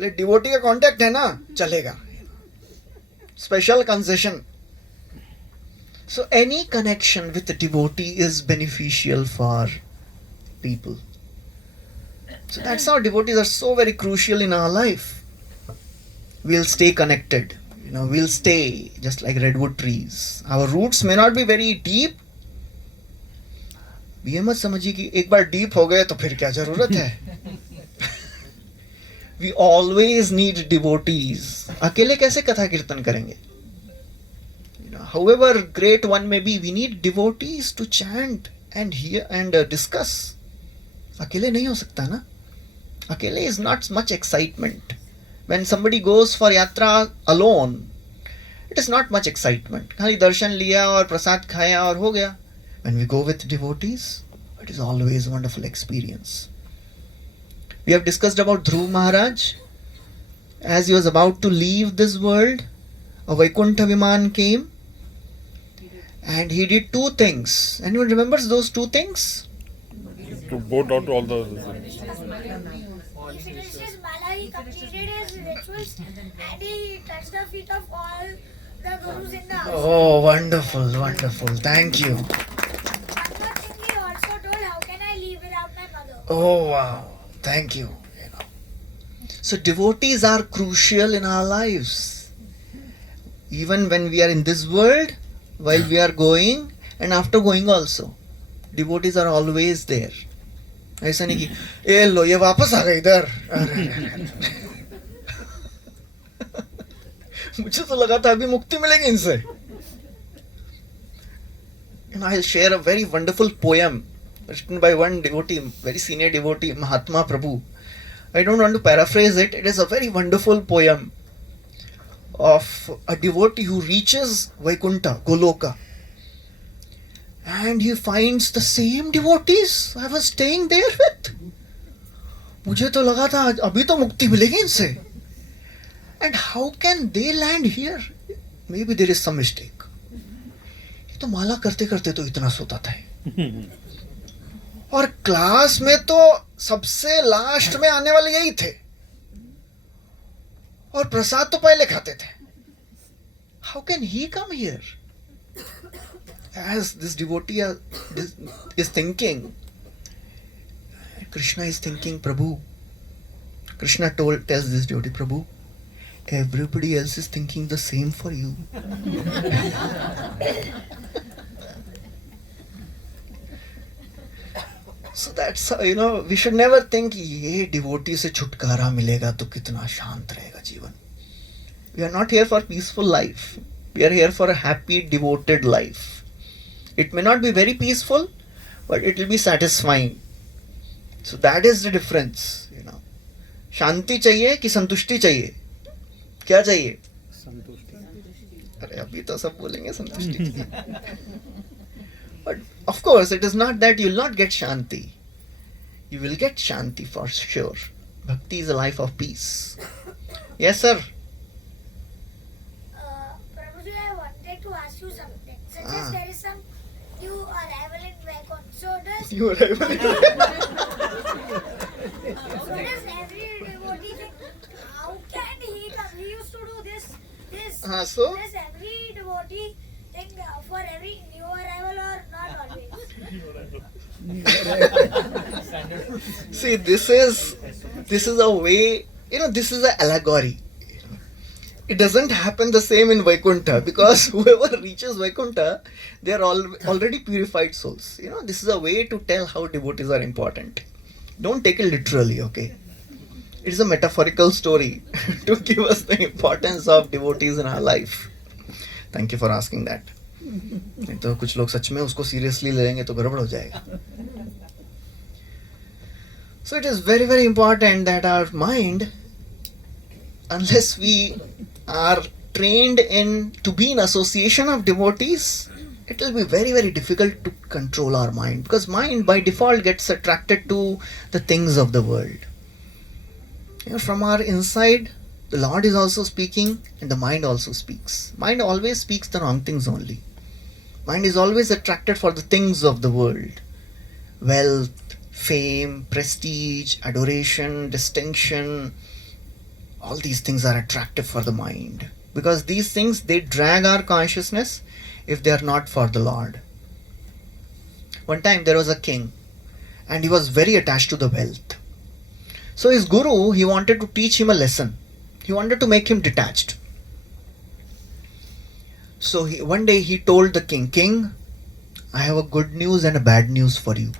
Devotee का कांटेक्ट है ना, चलेगा. Special concession. So any connection with a devotee is beneficial for people. So that's how devotees are so very crucial in our life. We'll stay connected. We'll stay just like redwood trees. Our roots may not be very deep. ये मत समझिए कि एक बार deep हो गए तो फिर क्या जरूरत है. We always need devotees. अकेले कैसे कथा कीर्तन करेंगे? However great one may be, we need devotees to chant and hear and discuss. अकेले नहीं हो सकता ना. अकेले is not much excitement. When somebody goes for yatra alone, it is not much excitement. खाली दर्शन लिया और प्रसाद खाया और हो गया. When we go with devotees, it is always a wonderful experience. We have discussed about Dhruv Maharaj. As he was about to leave this world, a Vaikuntha Viman came and he did 2 things. Anyone remembers those 2 things? To bow down to all the. He finished his mala, he completed his rituals, and he touched the feet of all the gurus in the house. Oh, wonderful, wonderful. Thank you. One more thing, he also told, how can I live without my mother? Oh, wow. Thank you. So devotees are crucial in our lives. Even when we are in this world, while we are going, And after going also, devotees are always there. ऐसा नहीं कि ए लो ये वापस आ गए इधर. मुझे तो लगा था अभी मुक्ति मिलेगी इनसे. And I'll share a very wonderful poem written by one devotee, very senior devotee, Mahatma Prabhu. I don't want to paraphrase it. It is a very wonderful poem of a devotee who reaches Vaikuntha, Goloka. And he finds the same devotees I was staying there with. मुझे तो लगा था अभी तो मुक्ति मिलेगी इनसे. And how can they land here? Maybe there is some mistake. ये तो माला करते करते तो इतना सोता था. और क्लास में तो सबसे लास्ट में आने वाले यही थे. और प्रसाद तो पहले खाते थे. How can he come here? As this devotee is thinking, Krishna is thinking, Prabhu. Krishna tells this devotee, Prabhu, everybody else is thinking the same for you. So that's how, we should never think ये devotee से छुटकारा मिलेगा तो कितना शांत रहेगा जीवन. We are not here for peaceful life. We are here for a happy, devoted life. It may not be very peaceful, but it will be satisfying. So that is the difference. शांति चाहिए कि संतुष्टि चाहिए? क्या चाहिए? संतुष्टि. अरे अभी तो सब बोलेंगे संतुष्टि. But of course, it is not that you will not get shanti. You will get shanti for sure. Bhakti is a life of peace. Yes, sir. Prabhuji, I wanted to ask you something. Such as there is some new arrival in Vaikuntha. So does You arrive. every devotee think, how can he come? He used to do this. So? Does every devotee think for every new arrival or not always? See, this is a way, this is an allegory. It doesn't happen the same in Vaikuntha because whoever reaches Vaikuntha, they are already purified souls. This is a way to tell how devotees are important. Don't take it literally, okay? It is a metaphorical story to give us the importance of devotees in our life. Thank you for asking that. नहीं तो कुछ लोग सच में उसको seriously ले लेंगे तो गड़बड़ हो जाएगा. So it is very, very important that our mind, unless we are trained to be in association of devotees, it will be very, very difficult to control our mind, because mind by default gets attracted to the things of the world. From our inside, the Lord is also speaking and the mind also speaks. Mind always speaks the wrong things only. Mind is always attracted for the things of the world. Wealth, fame, prestige, adoration, distinction. All these things are attractive for the mind. Because these things, they drag our consciousness if they are not for the Lord. One time there was a king and he was very attached to the wealth. So his guru, he wanted to teach him a lesson. He wanted to make him detached. So one day he told the king, King, I have a good news and a bad news for you.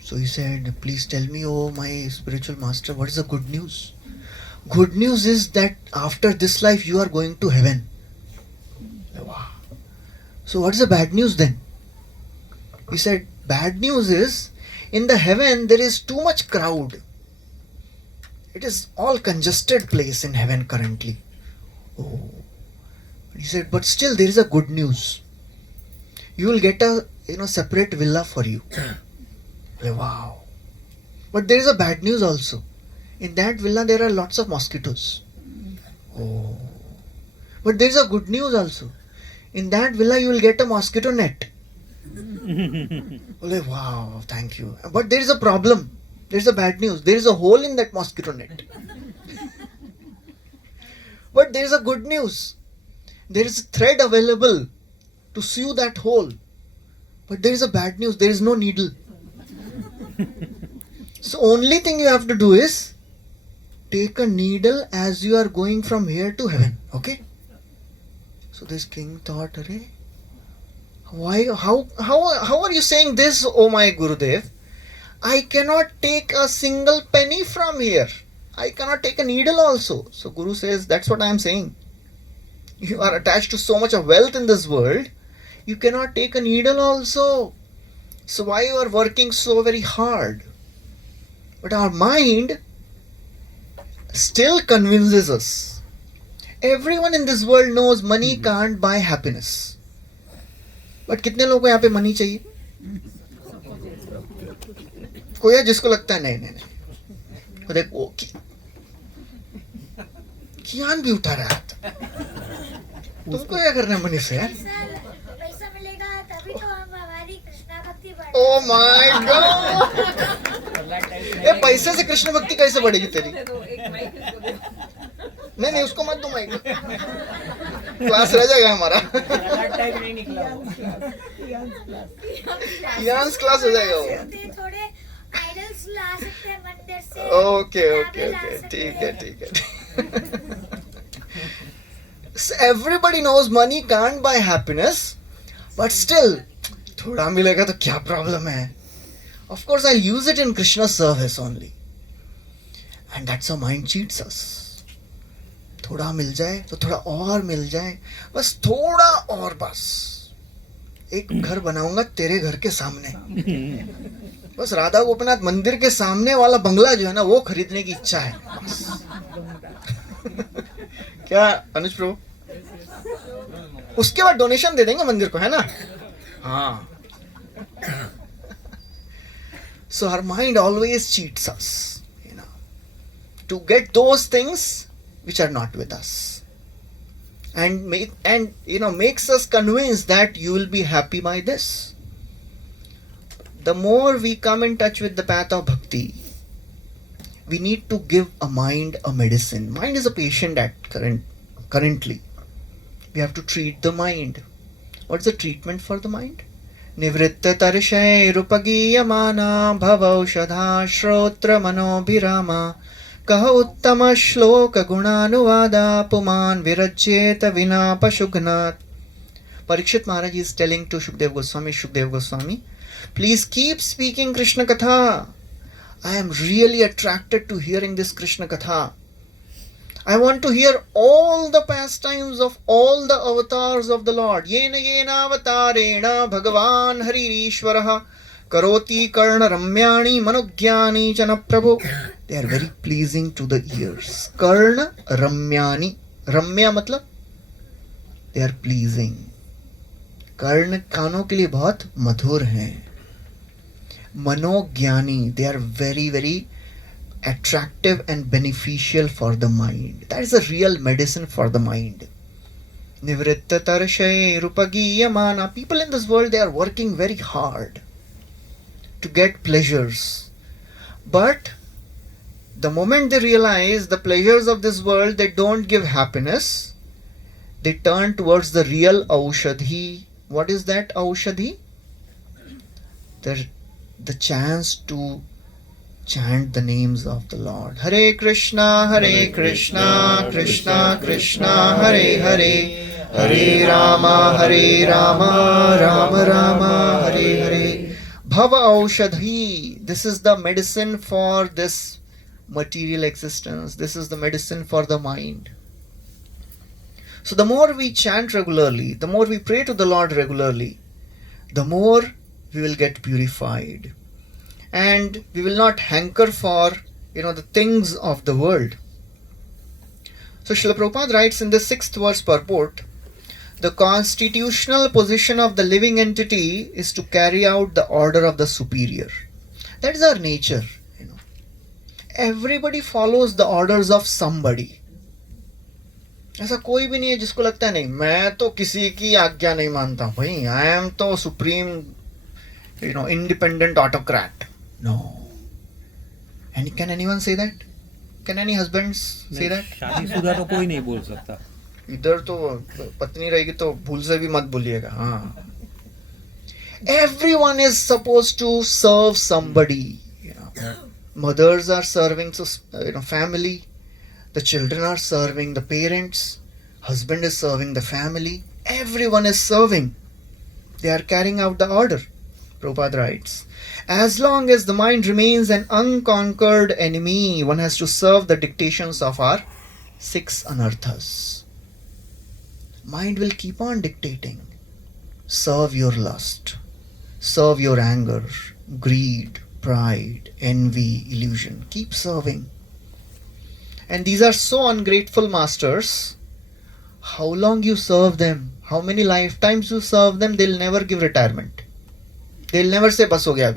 So he said, please tell me, oh my spiritual master, what is the good news? Good news is that after this life you are going to heaven. Wow. So what is the bad news then? He said, bad news is, in the heaven there is too much crowd. It is all congested place in heaven currently. Oh. He said, but still there is a good news. You will get a separate villa for you. Wow. But there is a bad news also. In that villa there are lots of mosquitoes. Oh. But there is a good news also. In that villa you will get a mosquito net. Wow, thank you. But there is a problem. There is a bad news. There is a hole in that mosquito net. But there is a good news. There is a thread available to sew that hole. But there is a bad news. There is no needle. So only thing you have to do is take a needle as you are going from here to heaven. Okay? So this king thought, Arey, Why? How are you saying this, oh my Gurudev? I cannot take a single penny from here. I cannot take a needle also. So Guru says, that's what I am saying. You are attached to so much of wealth in this world, you cannot take a needle also. So why you are working so very hard? But our mind still convinces us. Everyone in this world knows money can't buy happiness. But कितने लोगों को यहाँ पे money चाहिए? कोई है जिसको लगता है नहीं नहीं नहीं, देखो कियान भी उठा रहा था, तुमको क्या करना है मनी से यार? सर पैसा मिलेगा तभी तो हम हमारी कृष्णा भक्ति बढ़ेगी। ओ माय गॉड, ये पैसे से कृष्ण भक्ति कैसे बढ़ेगी तेरी? नहीं नहीं उसको मत दो माइक, क्लास रह जाएगा हमारा, कियान्स क्लास हो जाएगा वो। थोड़े आइडल्स ला सकते हैं मंदिर से। ओके ओके ओके, ठीक है ठीक है। So everybody knows money can't buy happiness, but still थोड़ा मिलेगा तो क्या प्रॉब्लम है? Of course I'll use it in Krishna's service only, and that's how mind cheats us. थोड़ा मिल जाए तो थोड़ा और मिल जाए, बस थोड़ा और, बस एक घर बनाऊंगा तेरे घर के सामने, बस राधा गोपीनाथ मंदिर के सामने वाला बंगला जो है ना वो खरीदने की इच्छा है। क्या अनुज प्रभु? उसके बाद डोनेशन दे देंगे मंदिर को, है ना? हाँ। So our mind always cheats us, to get those things which are not with us, and makes us convinced that you will be happy by this. The more we come in touch with the path of bhakti, we need to give a mind a medicine. Mind is a patient currently. We have to treat the mind. What's the treatment for the mind? Nivritta tarishay rupagiyamana bhavaushadha shrotra manobhirama kaha uttama shloka gunanuvada puman virajyeta vina pashugnat. Parikshit Maharaj is telling to Shukdev Goswami, please keep speaking Krishna Katha. I am really attracted to hearing this Krishna Katha. I want to hear all the pastimes of all the avatars of the Lord. Yena yena avatarena bhagavan haririshvaraha karoti karna ramyani manogyani chana prabhu. They are very pleasing to the ears. Karna ramyani. Ramya matlab? They are pleasing. कर्ण कानों के लिए बहुत मधुर हैं. मनोज्ञानी, they are very very attractive and beneficial for the mind. That is a real medicine for the mind. Nivritta tarshay rupagiyamana. People in this world, they are working very hard to get pleasures, but the moment they realize the pleasures of this world, they don't give happiness, they turn towards the real aushadhi. What is that aushadhi? The chance to chant the names of the Lord. Hare Krishna, Krishna Krishna, Hare Hare, Hare Rama, Rama Rama, Hare Hare. Bhava aushadhi. This is the medicine for this material existence. This is the medicine for the mind. So the more we chant regularly, the more we pray to the Lord regularly, the more we will get purified. And we will not hanker for, the things of the world. So Srila Prabhupada writes in the 6th verse purport, the constitutional position of the living entity is to carry out the order of the superior. That is our nature. Everybody follows the orders of somebody. ऐसा कोई भी नहीं है जिसको लगता है नहीं मैं तो किसी की आज्ञा नहीं मानता भाई, आई एम तो supreme independent autocrat. No. And can anyone say that? Can any husbands say that? शादीशुदा तो कोई नहीं बोल सकता. इधर तो पत्नी रहेगी तो भूल से भी मत बोलिएगा. हाँ. Everyone is supposed to serve somebody. Mothers are serving family. The children are serving the parents. Husband is serving the family. Everyone is serving. They are carrying out the order. Prabhupada writes, as long as the mind remains an unconquered enemy, one has to serve the dictations of our 6 anarthas. Mind will keep on dictating. Serve your lust, serve your anger, greed, pride, envy, illusion. Keep serving. And these are so ungrateful masters. How long you serve them, how many lifetimes you serve them, they'll never give retirement. They'll never say बस हो गया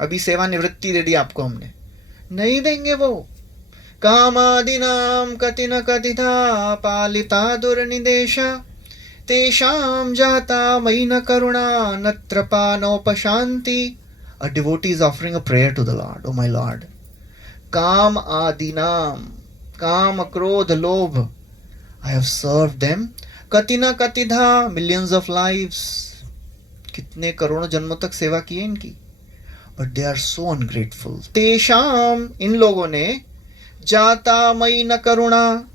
अभी सेवा निवृत्ति दे दी आपको हमने. नहीं देंगे वो. कामादिनाम कतिन कतिथा पालिता दुर्निदेशा तेषाम जाता मयि न करुणा नत्रपा नोपशांति. A devotee is offering a prayer to the Lord. Oh my Lord, Kam Adinam, Kam, Krodh, Lobh, I have served them. Katina Katidha, millions of lives. कितने करोड़ों जन्मों तक सेवा की है इनकी. But they are so ungrateful. तेषाम, इन लोगों ने जाता मई न करुणा,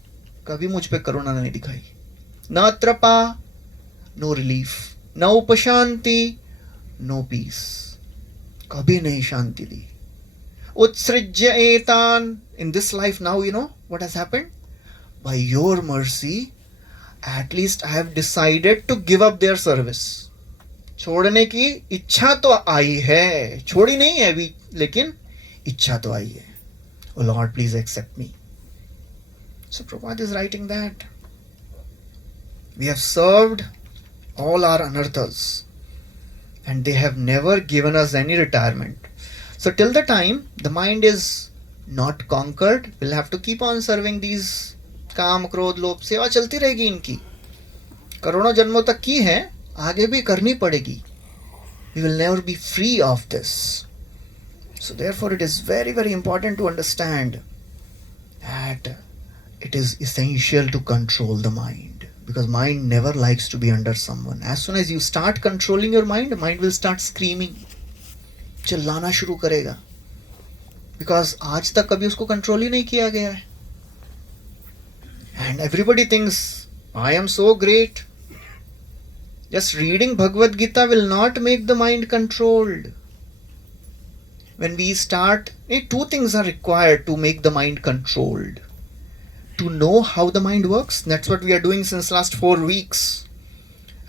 कभी मुझ पे करुणा नहीं दिखाई. न त्रपा, no relief. न उपशांति, no peace. कभी नहीं शांति दी. Utsrijya etan, in this life now, you know what has happened? By your mercy, at least I have decided to give up their service. छोड़ने की इच्छा तो आई है, छोड़ी नहीं है अभी, लेकिन इच्छा तो आई है. Oh Lord, please accept me. So Prabhupada is writing that we have served all our anarthas and they have never given us any retirement. So till the time the mind is not conquered, we'll have to keep on serving these काम क्रोध लोभ. सेवा चलती रहेगी इनकी, करोड़ों जन्मों तक की है, आगे भी करनी पड़ेगी. We will never be free of this. So therefore it is very, very important to understand that it is essential to control the mind, because mind never likes to be under someone. As soon as you start controlling your mind will start screaming, चिल्लाना शुरू करेगा, because आज तक कभी उसको control ही नहीं किया गया है. And everybody thinks, I am so great. Just reading Bhagavad Gita will not make the mind controlled. When we start, two things are required to make the mind controlled. To know how the mind works, that's what we are doing since last 4 weeks.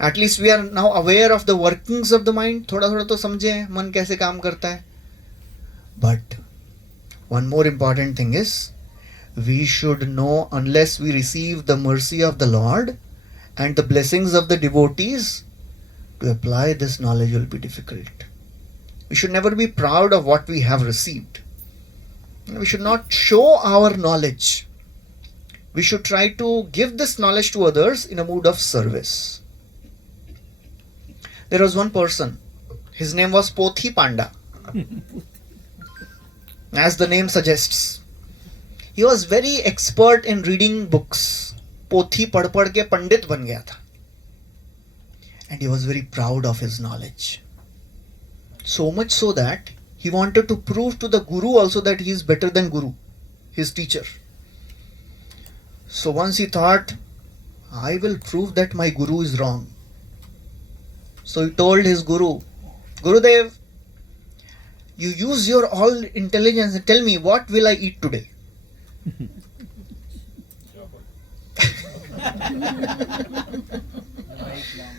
At least we are now aware of the workings of the mind. थोड़ा थोड़ा तो समझे हैं मन कैसे काम करता है. But one more important thing is, we should know, unless we receive the mercy of the Lord and the blessings of the devotees, to apply this knowledge will be difficult. We should never be proud of what we have received. We should not show our knowledge. We should try to give this knowledge to others in a mood of service. There was one person, his name was Pothi Panda. As the name suggests, he was very expert in reading books. पोथी पढ़ पढ़ के पंडित बन गया था. And he was very proud of his knowledge. So much so that he wanted to prove to the Guru also that he is better than Guru, his teacher. So once he thought, I will prove that my Guru is wrong. So he told his Guru, Gurudev, you use your all intelligence and tell me, what will I eat today?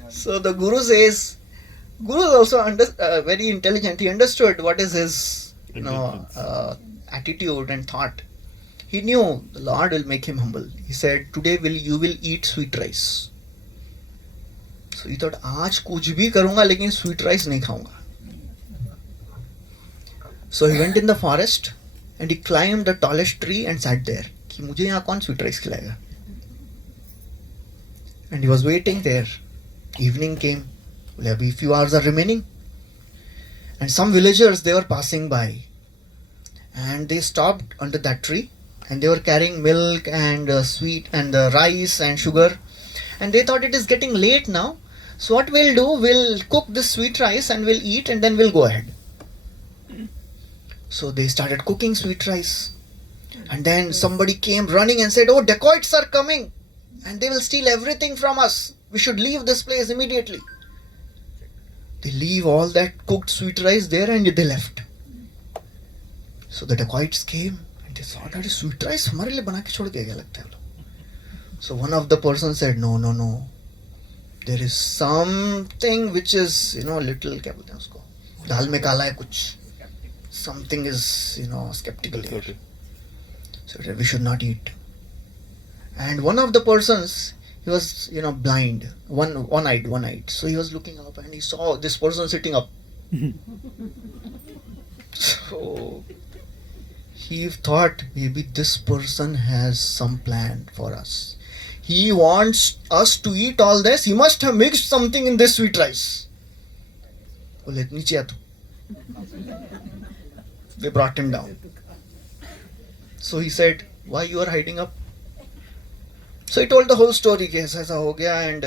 So the Guru says, Guru is also very intelligent. He understood what is his attitude and thought. He knew the Lord will make him humble. He said, today you will eat sweet rice. So he thought, आज कुछ भी करूँगा लेकिन sweet rice नहीं खाऊँगा. So he went in the forest and he climbed the tallest tree and sat there. कि मुझे यहाँ कौन sweet rice खिलाएगा? And he was waiting there. Evening came. A few hours are remaining. And some villagers, they were passing by. And they stopped under that tree. And they were carrying milk and sweet and rice and sugar. And they thought it is getting late now. So what we'll do, we'll cook this sweet rice and we'll eat and then we'll go ahead. So they started cooking sweet rice. And then somebody came running and said, oh, dacoits are coming. And they will steal everything from us. We should leave this place immediately. They leave all that cooked sweet rice there and they left. So the dacoits came and they saw that sweet rice हमारे लिए बना के छोड़ के गया लगता है वो लोग. So one of the person said, no. There is something which is, little, क्या बोलते हैं उसको, दाल में काला है कुछ. Something is, skeptical here. Okay. So we should not eat. And one of the persons, he was, blind, one-eyed. So he was looking up and he saw this person sitting up. So he thought maybe this person has some plan for us. He wants us to eat all this. He must have mixed something in this sweet rice. बोले नीचे आ तू. They brought him down. So he said, why you are hiding up? So he told the whole story. कि ऐसा ऐसा हो गया, and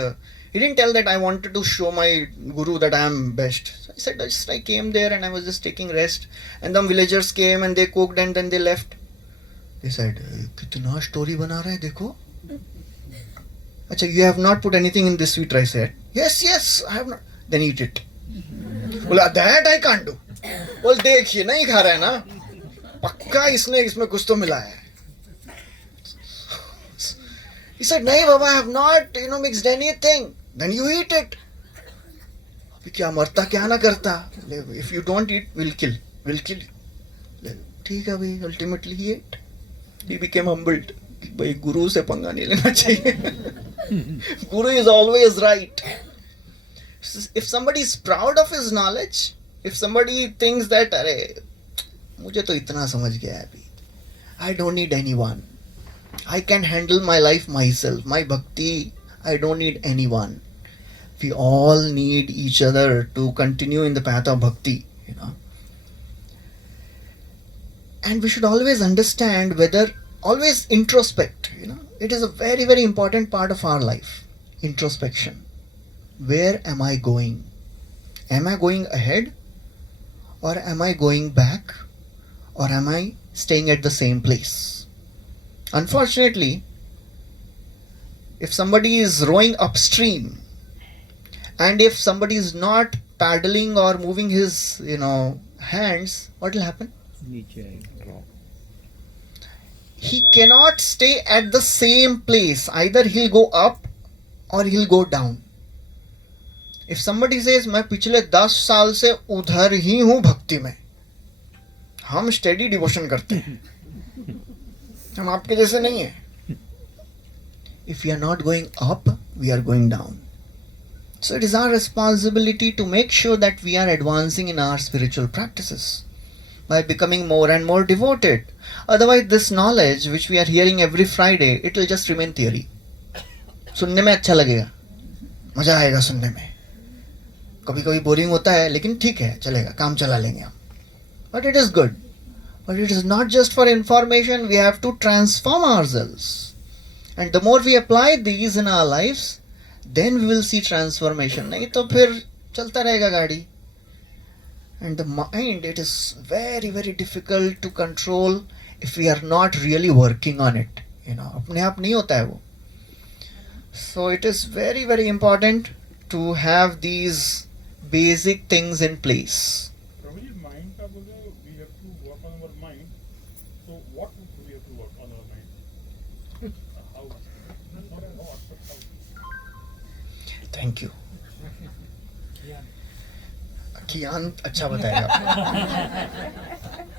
he didn't tell that I wanted to show my guru that I am best. So he said, I came there and I was just taking rest, and the villagers came and they cooked and then they left. They said, कितना story बना रहा है देखो. अच्छा, you have not put anything in this sweet rice yet? Yes, I have not. Then eat it. बोला that I can't do. बोल देखिए नहीं खा रहा है ना, पक्का इसमें कुछ तो मिला है. He said, नहीं बाबा, I have not mixed anything. Then you eat it. अभी क्या मरता क्या ना करता. If you don't eat, we'll kill you. ठीक है भाई. Ultimately he ate. He became humbled. भाई गुरु से पंगा नहीं लेना चाहिए. Guru is always right. If somebody is proud of his knowledge, if somebody thinks that अरे मुझे तो इतना समझ गया है अभी, I don't need anyone. I can handle my life myself. My bhakti, I don't need anyone. We all need each other to continue in the path of bhakti, And we should always understand always introspect, It is a very, very important part of our life. Introspection. Where am I going? Am I going ahead? Or am I going back? Or am I staying at the same place? Unfortunately, if somebody is rowing upstream, and if somebody is not paddling or moving his, hands, what will happen? नीचे आएगा. He cannot stay at the same place. Either he'll go up or he'll go down. If somebody says, मैं पिछले 10 साल से उधर ही हूँ भक्ति में, हम स्टेडी डिवोशन करते हैं, हम आपके जैसे नहीं हैं. If we are not going up, we are going down. So it is our responsibility to make sure that we are advancing in our spiritual practices by becoming more and more devoted. Otherwise, this knowledge which we are hearing every Friday, it will just remain theory. सुनने में अच्छा लगेगा, मजा आएगा सुनने में. कभी कभी बोरिंग होता है, लेकिन ठीक है, चलेगा, काम चला लेंगे हम. But it is good. But it is not just for information. We have to transform ourselves. And the more we apply these in our lives, then we will see transformation. नहीं तो फिर चलता रहेगा गाड़ी. And the mind, it is very, very difficult to control if we are not really working on it. अपने आप नहीं होता है वो. So it is very, very important to have these basic things in place. Prabhuji, mind का बोले, we have to work on our mind. So what do we have to work on our mind? How? Thank you. कियान अच्छा बताएगा.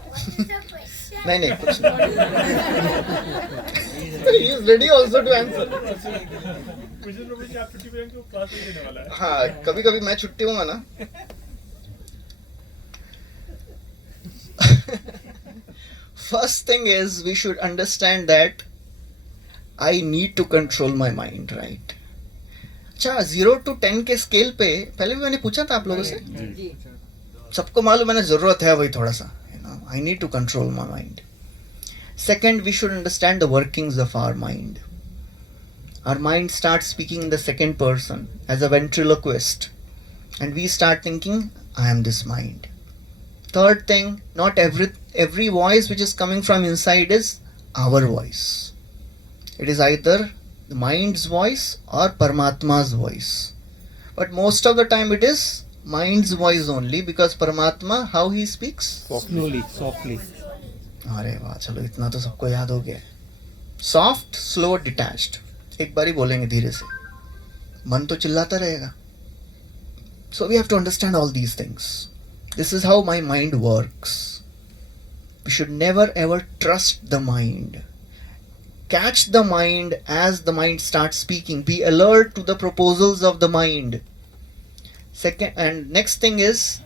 What is the question? नहीं कुछ नहीं. He is ready also to answer. Question प्रभुजी, आप छुट्टी पे हैं, class में देने वाला है. हाँ, कभी कभी मैं छुट्टी हूँगा ना. First thing is we should understand that I need to control my mind, right? अच्छा, 0 to 10 के स्केल पे पहले भी मैंने पूछा था आप लोगों से. सबको मालूम है ना, जरूरत है वही थोड़ा सा. I need to control my mind. Second, we should understand the workings of our mind. Our mind starts speaking in the second person as a ventriloquist, and we start thinking, I am this mind. Third thing, not every voice which is coming from inside is our voice. It is either the mind's voice or Paramatma's voice. But most of the time it is Mind's voice only, because Paramatma, how he speaks? Slowly, softly. अरे वाह, चलो इतना तो सबको याद हो गया. Soft, slow, detached. एक बारी बोलेंगे धीरे से, मन तो चिल्लाता रहेगा. So we have to understand all these things. This is how my mind works. We should never ever trust the mind. Catch the mind as the mind starts speaking. Be alert to the proposals of the mind. Second, and next thing is,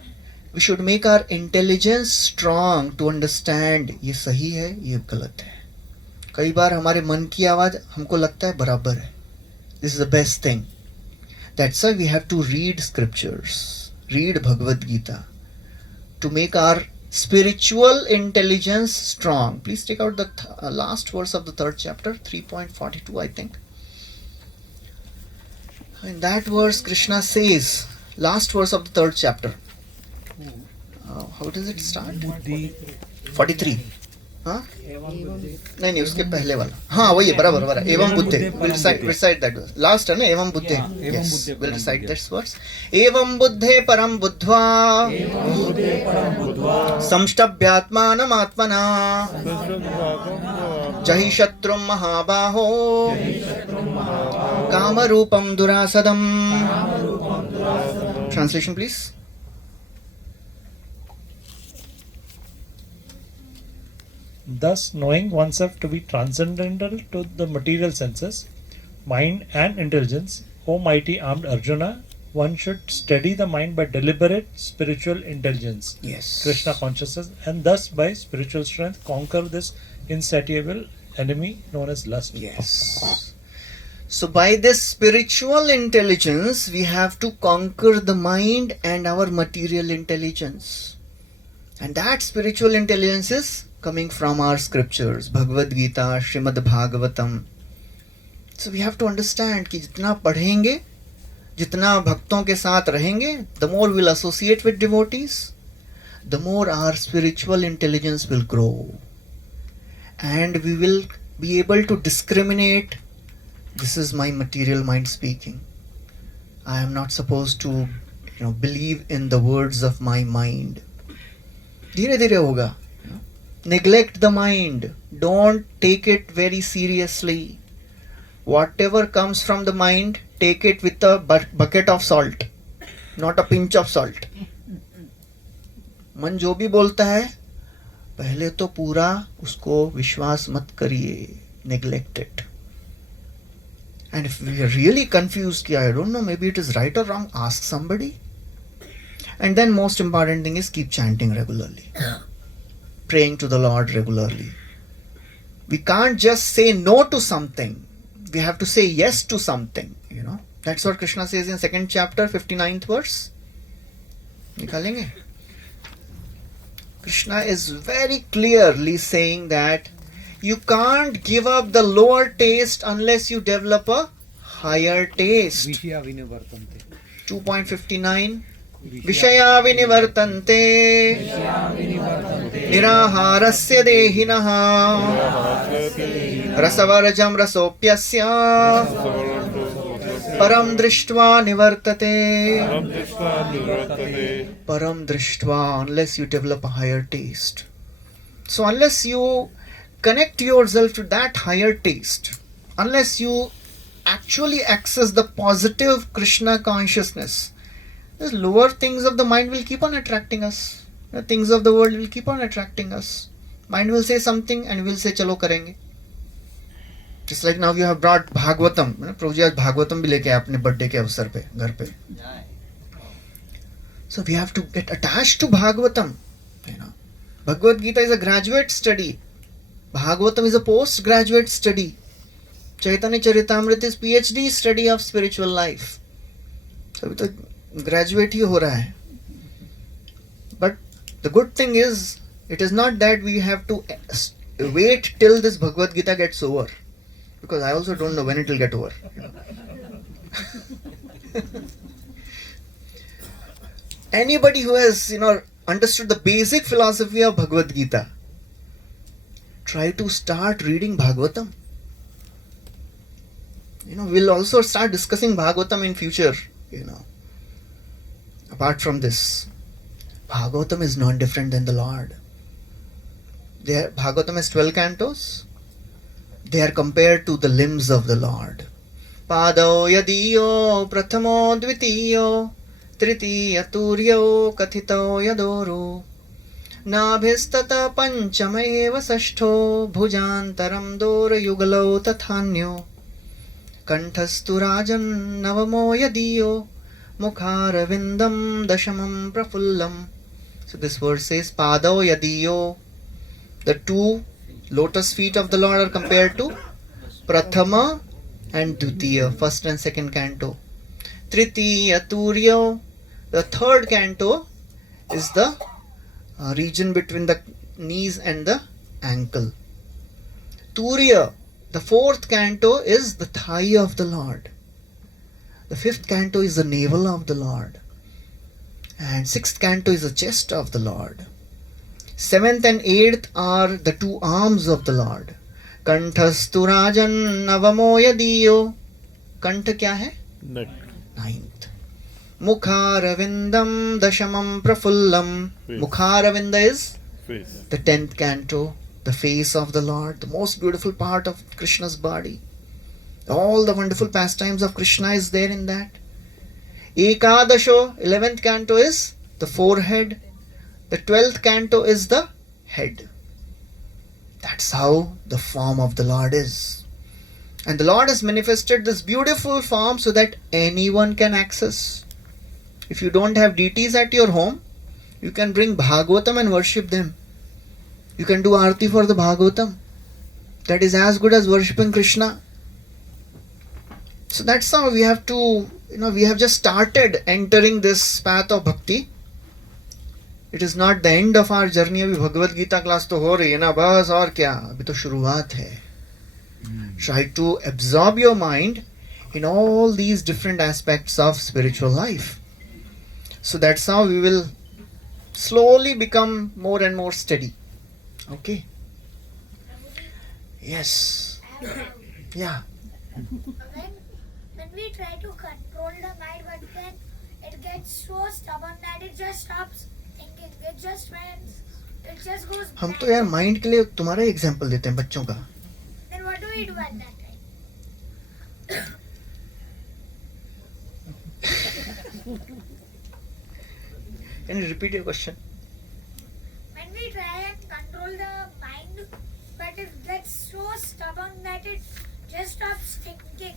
we should make our intelligence strong to understand ये सही है, ये गलत है. कई बार हमारे मन की आवाज हमको लगता है बराबर है. This is the best thing. That's why we have to read scriptures, read Bhagavad Gita, to make our spiritual intelligence strong. Please take out the last verse of the 3rd chapter, 3.42, I think. In that verse, Krishna says, last verse of the 3rd chapter. How does it start? 43. हाँ? नहीं उसके पहले वाला. हाँ वही है, बराबर बराबर. एवं बुद्धे. We'll recite that verse. Last है ना, एवं बुद्धे. Yes, we'll recite this verse. एवं बुद्धे परम बुद्ध्वा संष्टभ्यात्मानम् आत्मना जहि शत्रुं महाबाहो कामरूपं दुरासदम्. Translation please. Thus, knowing oneself to be transcendental to the material senses, mind and intelligence, O mighty armed Arjuna, one should steady the mind by deliberate spiritual intelligence, Yes. Krishna consciousness, and thus by spiritual strength conquer this insatiable enemy known as lust. Yes. So by this spiritual intelligence, we have to conquer the mind and our material intelligence. And that spiritual intelligence is coming from our scriptures, Bhagavad Gita, Srimad Bhagavatam. So we have to understand कि जितना पढ़ेंगे, जितना भक्तों के साथ रहेंगे, the more we'll associate with devotees, the more our spiritual intelligence will grow. And we will be able to discriminate, this is my material mind speaking. I am not supposed to, believe in the words of my mind. धीरे धीरे होगा. Neglect the mind. Don't take it very seriously. Whatever comes from the mind, take it with a bucket of salt, not a pinch of salt. मन जो भी बोलता है, पहले तो पूरा उसको विश्वास मत करिए. Neglect it. And if we are really confused, कि I don't know, maybe it is right or wrong, ask somebody. And then most important thing is keep chanting regularly. Praying to the Lord regularly. We can't just say no to something. We have to say yes to something, That's what Krishna says in 2nd chapter, 59th verse. निकालेंगे? Krishna is very clearly saying that you can't give up the lower taste unless you develop a higher taste. विषया विनिवर्तन्ते. 2.59 विषया विनिवर्तन्ते निराहारस्य देहिनः रसवर्जं रसोऽप्यस्य परं दृष्ट्वा निवर्तते. Param drishtva, unless you develop a higher taste. So unless you connect yourself to that higher taste, unless you actually access the positive Krishna consciousness, the lower things of the mind will keep on attracting us. The things of the world will keep on attracting us. Mind will say something and we will say chalo karenge. Just like now you have brought Bhagavatam. Prabhuji आज Bhagavatam भी लेके आए अपने birthday के अवसर पे घर पे. So we have to get attached to Bhagavatam. Bhagavad Gita is a graduate study. Bhagavatam is a postgraduate study. Chaitanya Charitamrita is PhD study of spiritual life. So अभी तो graduate ही हो रहा है. But the good thing is, it is not that we have to wait till this Bhagavad Gita gets over. Because I also don't know when it will get over. Anybody who has, understood the basic philosophy of Bhagavad Gita, try to start reading Bhagavatam. We'll also start discussing Bhagavatam in future, apart from this, Bhagavatam is not different than the Lord. Bhagavatam has 12 cantos. They are compared to the limbs of the Lord. Pado yadiyo prathamo dvitiyo tritiya turyo kathito yadoru nabhistata panchamaeva sashtho bhujantaram dora yugalo tathanyo kantastu rajan navamo yadiyo mukharavindam dashamam prafullam. So this verse says Pado yadiyo. The two lotus feet of the Lord are compared to Prathama and Dutiya, first and second canto. Tritiya Turya, the third canto is the region between the knees and the ankle. Turya, the fourth canto is the thigh of the Lord. The fifth canto is the navel of the Lord. And sixth canto is the chest of the Lord. Seventh and eighth are the two arms of the Lord. Kantastu rajan navamo yadiyo. Kantha kya hai? Neck. Ninth. Mukharavindam dashamam prafullam. Face. Mukharavinda is Face. the 10th canto, the face of the Lord, the most beautiful part of Krishna's body. All the wonderful pastimes of Krishna is there in that. Ekadasho, 11th canto is the forehead. The 12th canto is the head. That's how the form of the Lord is. And the Lord has manifested this beautiful form so that anyone can access. If you don't have deities at your home, you can bring Bhagavatam and worship them. You can do Aarti for the Bhagavatam. That is as good as worshipping Krishna. So that's how we have to, we have just started entering this path of bhakti. It is not the end of our journey. अभी भगवत Gita class तो हो रही है ना, बस और क्या, अभी तो शुरुआत है. Try to absorb your mind in all these different aspects of spiritual life. So that's how we will slowly become more and more steady. Okay? Yes. Yeah. When we try to control the mind, but then it gets so stubborn that it just stops thinking. It just goes हम blank. तो यार mind के लिए तुम्हारा example देते हैं बच्चों का. Then what do we do at that time? Can you repeat your question? When we try and control the mind, but it gets so stubborn that it just stops thinking.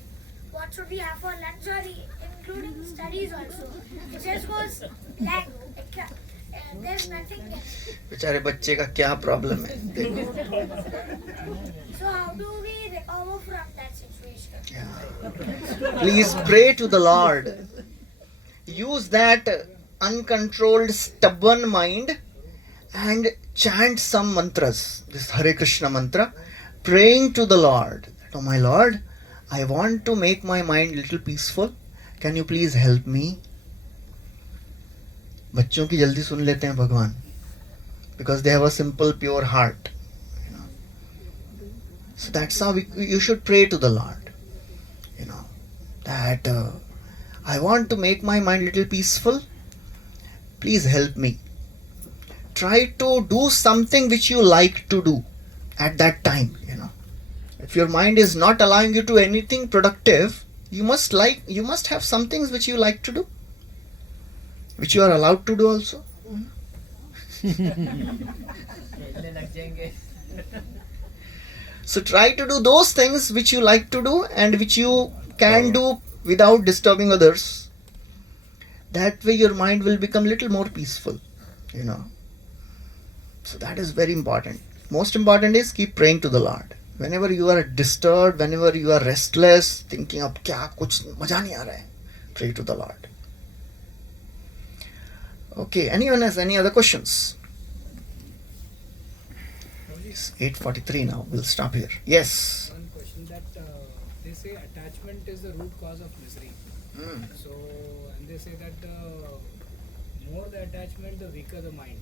What should we have for lunch, or including studies also? It just goes blank. There's nothing in it. बेचारे बच्चे का क्या problem है. So how do we recover from that situation? Yeah. Please pray to the Lord. Use that uncontrolled, stubborn mind and chant some mantras. This Hare Krishna mantra, praying to the Lord. Oh my Lord, I want to make my mind little peaceful. Can you please help me? बच्चों की जल्दी सुन लेते हैं भगवान, because they have a simple, pure heart. So that's how you should pray to the Lord. That I want to make my mind little peaceful. Please help me. Try to do something which you like to do at that time. If your mind is not allowing you to anything productive, you must have some things which you like to do, which you are allowed to do also. So try to do those things which you like to do and which you can do without disturbing others. That way your mind will become little more peaceful. So that is very important. Most important is keep praying to the Lord. Whenever you are disturbed, whenever you are restless, thinking अब क्या कुछ मजा नहीं आ रहा है, pray to the Lord. Okay, anyone has any other questions? It's 8:43 now. We'll stop here. Yes. One question that they say attachment is the root cause of misery. So, and they say that the more the attachment, the weaker the mind.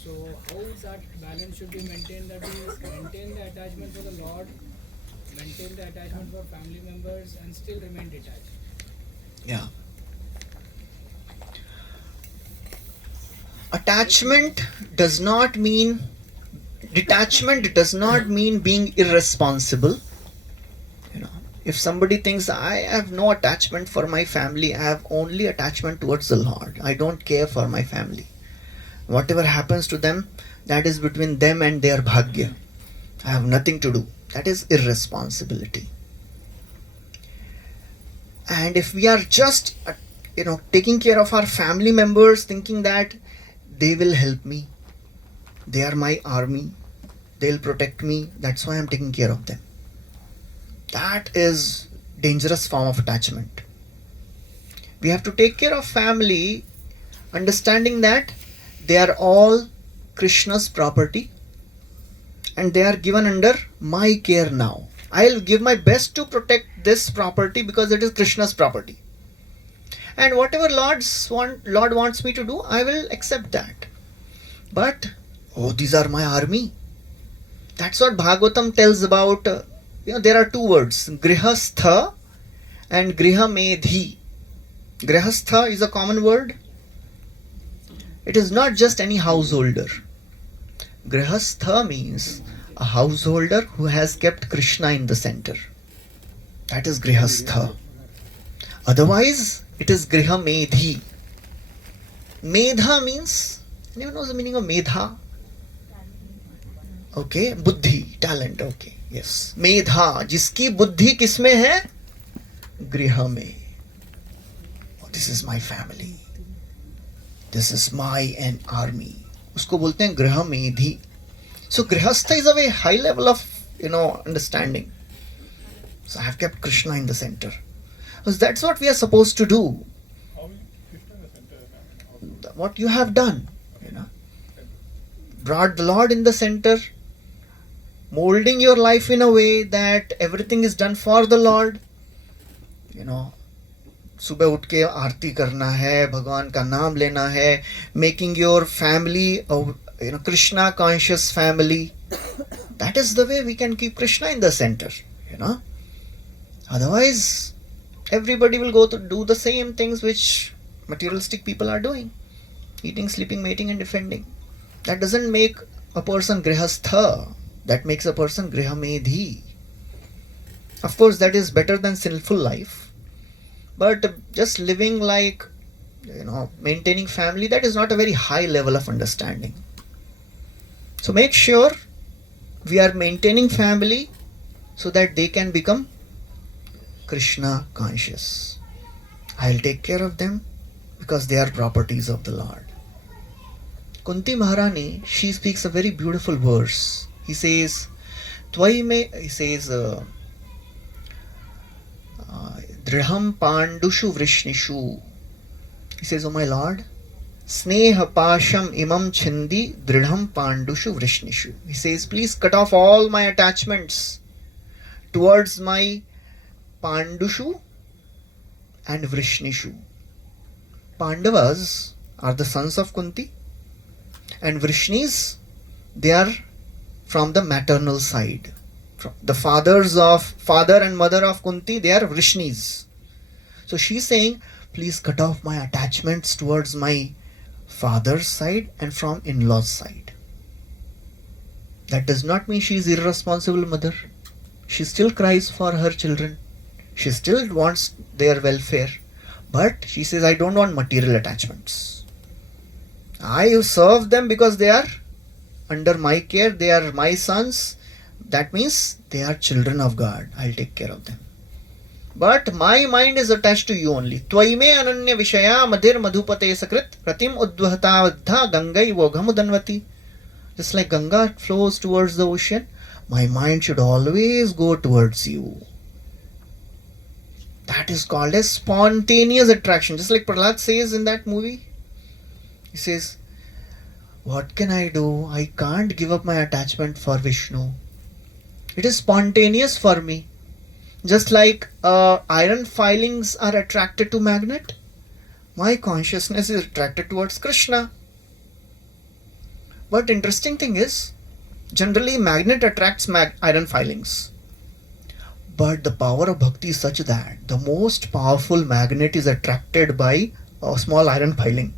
So, how that balance should be maintained? That we maintain the attachment for the Lord, maintain the attachment for family members, and still remain detached. Yeah. Attachment does not mean, detachment does not mean being irresponsible. You know, if somebody thinks I have no attachment for my family, I have only attachment towards the Lord, I don't care for my family, whatever happens to them, that is between them and their bhagya, I have nothing to do, that is irresponsibility. And if we are just taking care of our family members, thinking that they will help me, they are my army, they'll protect me, that's why I'm taking care of them, that is dangerous form of attachment. We have to take care of family, understanding that they are all Krishna's property and they are given under my care now. I'll give my best to protect this property because it is Krishna's property. And whatever Lord wants me to do, I will accept that. But, these are my army. That's what Bhagavatam tells about. There are two words, Grihastha and Grihamedhi. Grihastha is a common word. It is not just any householder. Grihastha means a householder who has kept Krishna in the center. That is Grihastha. Otherwise, it is Grihamedhi. Medha means, anyone knows the meaning of Medha? Okay, Buddhi, talent, okay, yes. Medha, जिसकी बुद्धि किसमें है? गृह में. This is my family. This is my army. उसको बोलते हैं गृह Medhi. So Grihastha is a very high level of understanding. So I have kept Krishna in the center. Because that's what we are supposed to do. How is Krishna in the center? I mean, What you have done, brought the Lord in the center, molding your life in a way that everything is done for the Lord. सुबह उठ के आरती करना है, भगवान का नाम लेना है, making your family Krishna conscious family. That is the way we can keep Krishna in the center. Otherwise, everybody will go to do the same things which materialistic people are doing, eating, sleeping, mating and defending. That doesn't make a person grihastha, that makes a person grihamedhi. Of course, that is better than sinful life, but just living like maintaining family, that is not a very high level of understanding. So make sure we are maintaining family so that they can become Krishna conscious. I'll take care of them because they are properties of the Lord. Kunti Maharani, she speaks a very beautiful verse. He says, Dridham Pandushu Vrishnishu. He says, oh my Lord, Sneha Pasham Imam Chindi Dridham Pandushu Vrishnishu. He says, please cut off all my attachments towards my Pandushu and Vrishnishu. Pandavas are the sons of Kunti, and Vrishnis, they are from the maternal side. The father and mother of Kunti, they are Vrishnis. So she's saying, please cut off my attachments towards my father's side and from in-laws side. That does not mean she is irresponsible mother. She still cries for her children. She still wants their welfare. But she says, I don't want material attachments. I serve them because they are under my care. They are my sons. That means they are children of God. I'll take care of them. But my mind is attached to you only. Tvaime ananya vishaya madhir madhupate sakrit pratim udvahata vadha gangai voghamudanvati. Just like Ganga flows towards the ocean, my mind should always go towards you. That is called as spontaneous attraction. Just like Prahlad says in that movie. He says, what can I do? I can't give up my attachment for Vishnu. It is spontaneous for me. Just like iron filings are attracted to magnet, my consciousness is attracted towards Krishna. But interesting thing is, generally magnet attracts iron filings. But the power of bhakti is such that the most powerful magnet is attracted by a small iron filing.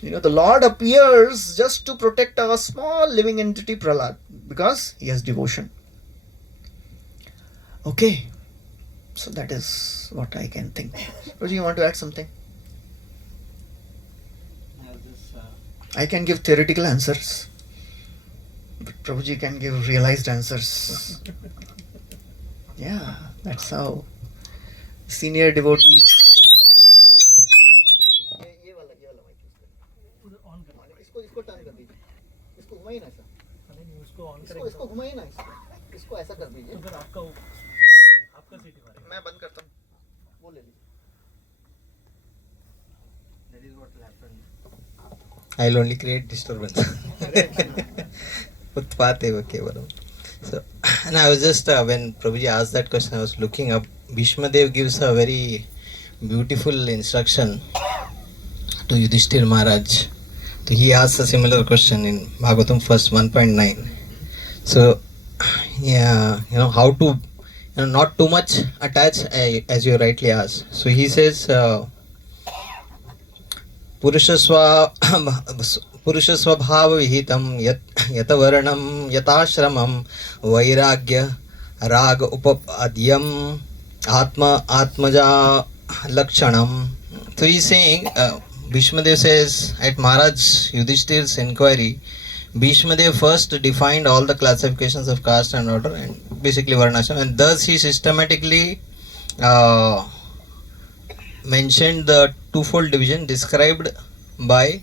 The Lord appears just to protect our small living entity Prahlad because he has devotion. Okay, so that is what I can think. Roji, you want to add something? I can give theoretical answers, but Prabhuji can give realized answers. Yeah, that's how senior devotees. इसको turn कर दीजिए, इसको घुमाइए ना ऐसा, इसको घुमाइए ना, इसको ऐसा कर दीजिए, आपका सीटी मारेगा, मैं बंद करता हूँ, वो ले लीजिए. That is what will happen. I'll only create disturbance. उत्पात एव केवलम. So, and I was just when Prabhuji asked that question, I was looking up. Bhishma Dev gives a very beautiful instruction to Yudhishthir Maharaj. So he asks a similar question in Bhagavatam first 1.9. So, yeah, how to, not too much attach, as you rightly asked. So he says, पुरुषस्वभाव विहितं यत वर्णं यताश्रमं वैराग्य राग उपाद्यम आत्मजा लक्षणम. So he is saying, Bhishmadev says at Maharaj Yudhishthir's inquiry, Bhishmadev first defined all the classifications of caste and order and basically varnashram, and thus he systematically mentioned the twofold division described by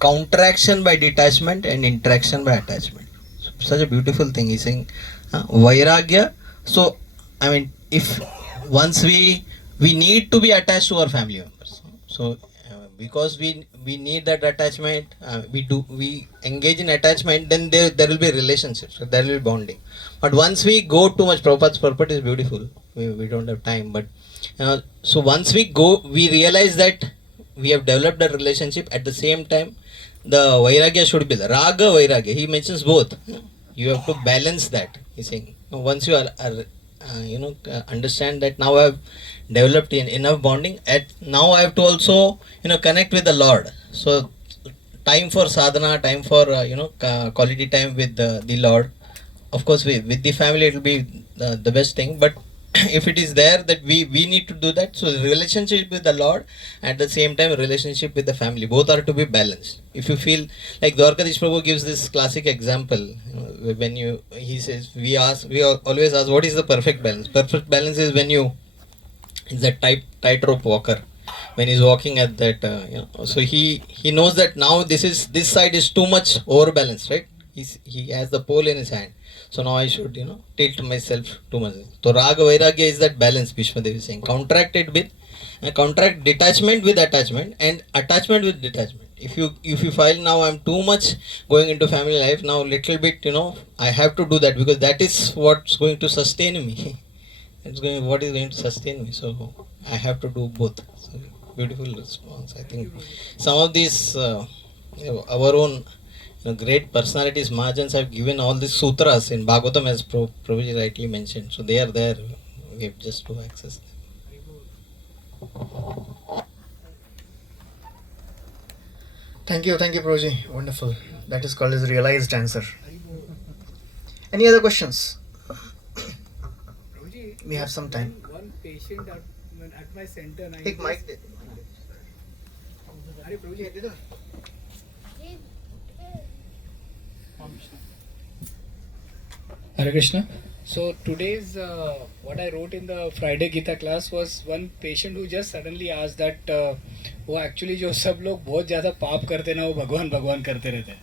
counteraction by detachment and interaction by attachment. Such a beautiful thing. He's saying vairagya. So I mean, if once we need to be attached to our family members, so because we need that attachment, we engage in attachment, then there will be relationships, so there will be bonding. But once we go too much, Prabhupada's purport is beautiful, we don't have time, but so once we realize that we have developed a relationship. At the same time, the vairagya should be the raga vairagya. He mentions both. You have to balance that. He's saying once you are understand that now I have developed enough bonding. Now I have to also connect with the Lord. So time for sadhana, time for quality time with the Lord. Of course, with the family it will be the best thing. But if it is there that we need to do that, so relationship with the Lord, at the same time relationship with the family, both are to be balanced. If you feel like Dwarkadish Prabhu gives this classic example, when he says we always ask what is the perfect balance. Perfect balance is when is that tightrope walker, when he's walking at that so he knows that now this side is too much overbalanced, right? He has the pole in his hand. So now I should, tilt myself too much. So Raga Vairagya is that balance, Bhishmadev is saying. Contract detachment with attachment and attachment with detachment. If you feel now I'm too much going into family life, now little bit, I have to do that because that is what's going to sustain me. What is going to sustain me. So I have to do both. So beautiful response. I think some of these, our own great personalities, Mahajans, have given all these sutras in Bhagavatam, as Prabhuji rightly mentioned. So they are there. We have just to access them. Thank you, Prabhuji. Wonderful. That is called as realized answer. Any other questions? We have some time. One patient at my center. Take mic. Hare Krishna. So today's what I wrote in the Friday Gita class was one patient who just suddenly asked that वो actually जो सब लोग बहुत ज़्यादा पाप करते ना वो भगवान करते रहते हैं.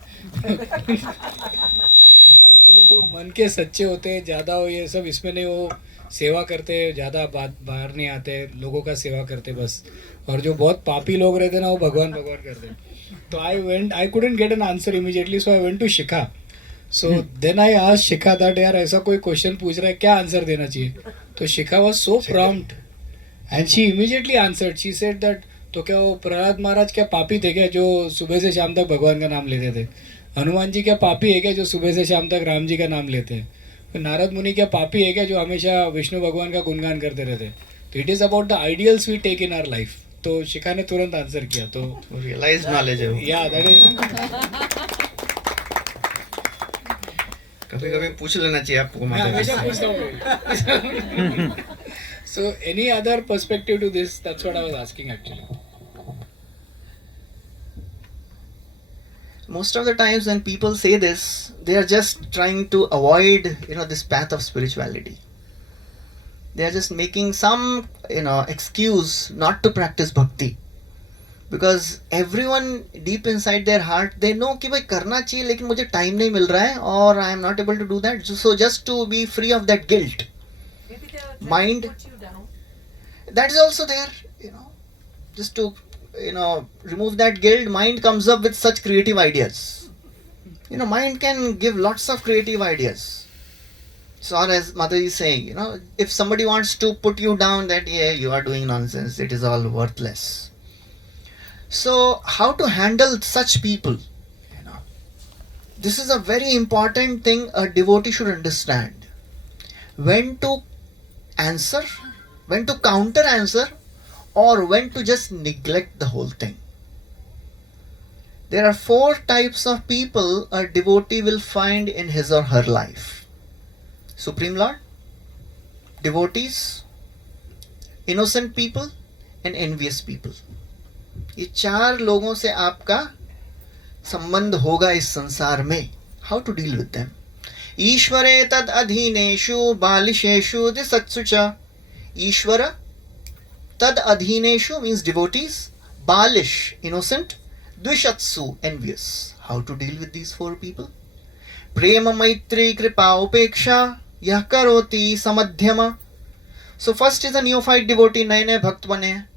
एक्चुअली जो मन के सच्चे होते हैं ज़्यादा वो ये सब इसमें नहीं, वो सेवा करते ज़्यादा बाहर नहीं आते, लोगों का सेवा करते बस. और जो बहुत पापी लोग रहते ना वो भगवान करते. तो I couldn't get an answer immediately, so I went to Shikha. So then I asked Shikha that यार ऐसा कोई क्वेश्चन पूछ रहा है क्या आंसर देना चाहिए. तो Shikha was so prompt and she immediately answered. She said that तो क्या वो प्रहलाद महाराज क्या पापी थे क्या जो सुबह से शाम तक भगवान का नाम लेते थे. हनुमान जी क्या पापी है क्या जो सुबह से शाम तक राम जी का नाम लेते हैं. नारद मुनि क्या पापी है क्या जो हमेशा विष्णु भगवान का गुणगान करते रहते हैं. तो it is about the ideals we take in our life. तो शिखा ने तुरंत आंसर किया तो रियलाइज नॉलेज है वो. या दैट इज कभी कभी पूछ लेना चाहिए आपको मैं माता जी हमेशा से. पूछता हूँ. So any other perspective to this? That's what I was asking actually. Most of the times when people say this, they are just trying to avoid, this path of spirituality. They are just making some, excuse not to practice bhakti. Because everyone deep inside their heart, they know कि भाई करना चाहिए लेकिन मुझे time नहीं मिल रहा है और I am not able to do that. So just to be free of that guilt. Maybe they are trying Mind. to put you down. That is also there, just to remove that guilt. Mind comes up with such creative ideas. Mind can give lots of creative ideas. So as Mataji is saying, if somebody wants to put you down that you are doing nonsense, it is all worthless. So how to handle such people? This is a very important thing a devotee should understand. When to answer, when to counter answer, or when to just neglect the whole thing. There are 4 types of people a devotee will find in his or her life. Supreme Lord, devotees, innocent people, and envious people. ये 4 लोगों से आपका संबंध होगा इस संसार में. How to deal with them? ईश्वरे तद अधीनेषु बालिशेषु दिसत्सु च. ईश्वर tad adhineshu means devotees, balish innocent, dvishatsu envious. How to deal with these 4 people? Prema maitri kripa upeksha yah karoti samadhyama. So first is a neophyte devotee, नए नए भक्त बने हैं,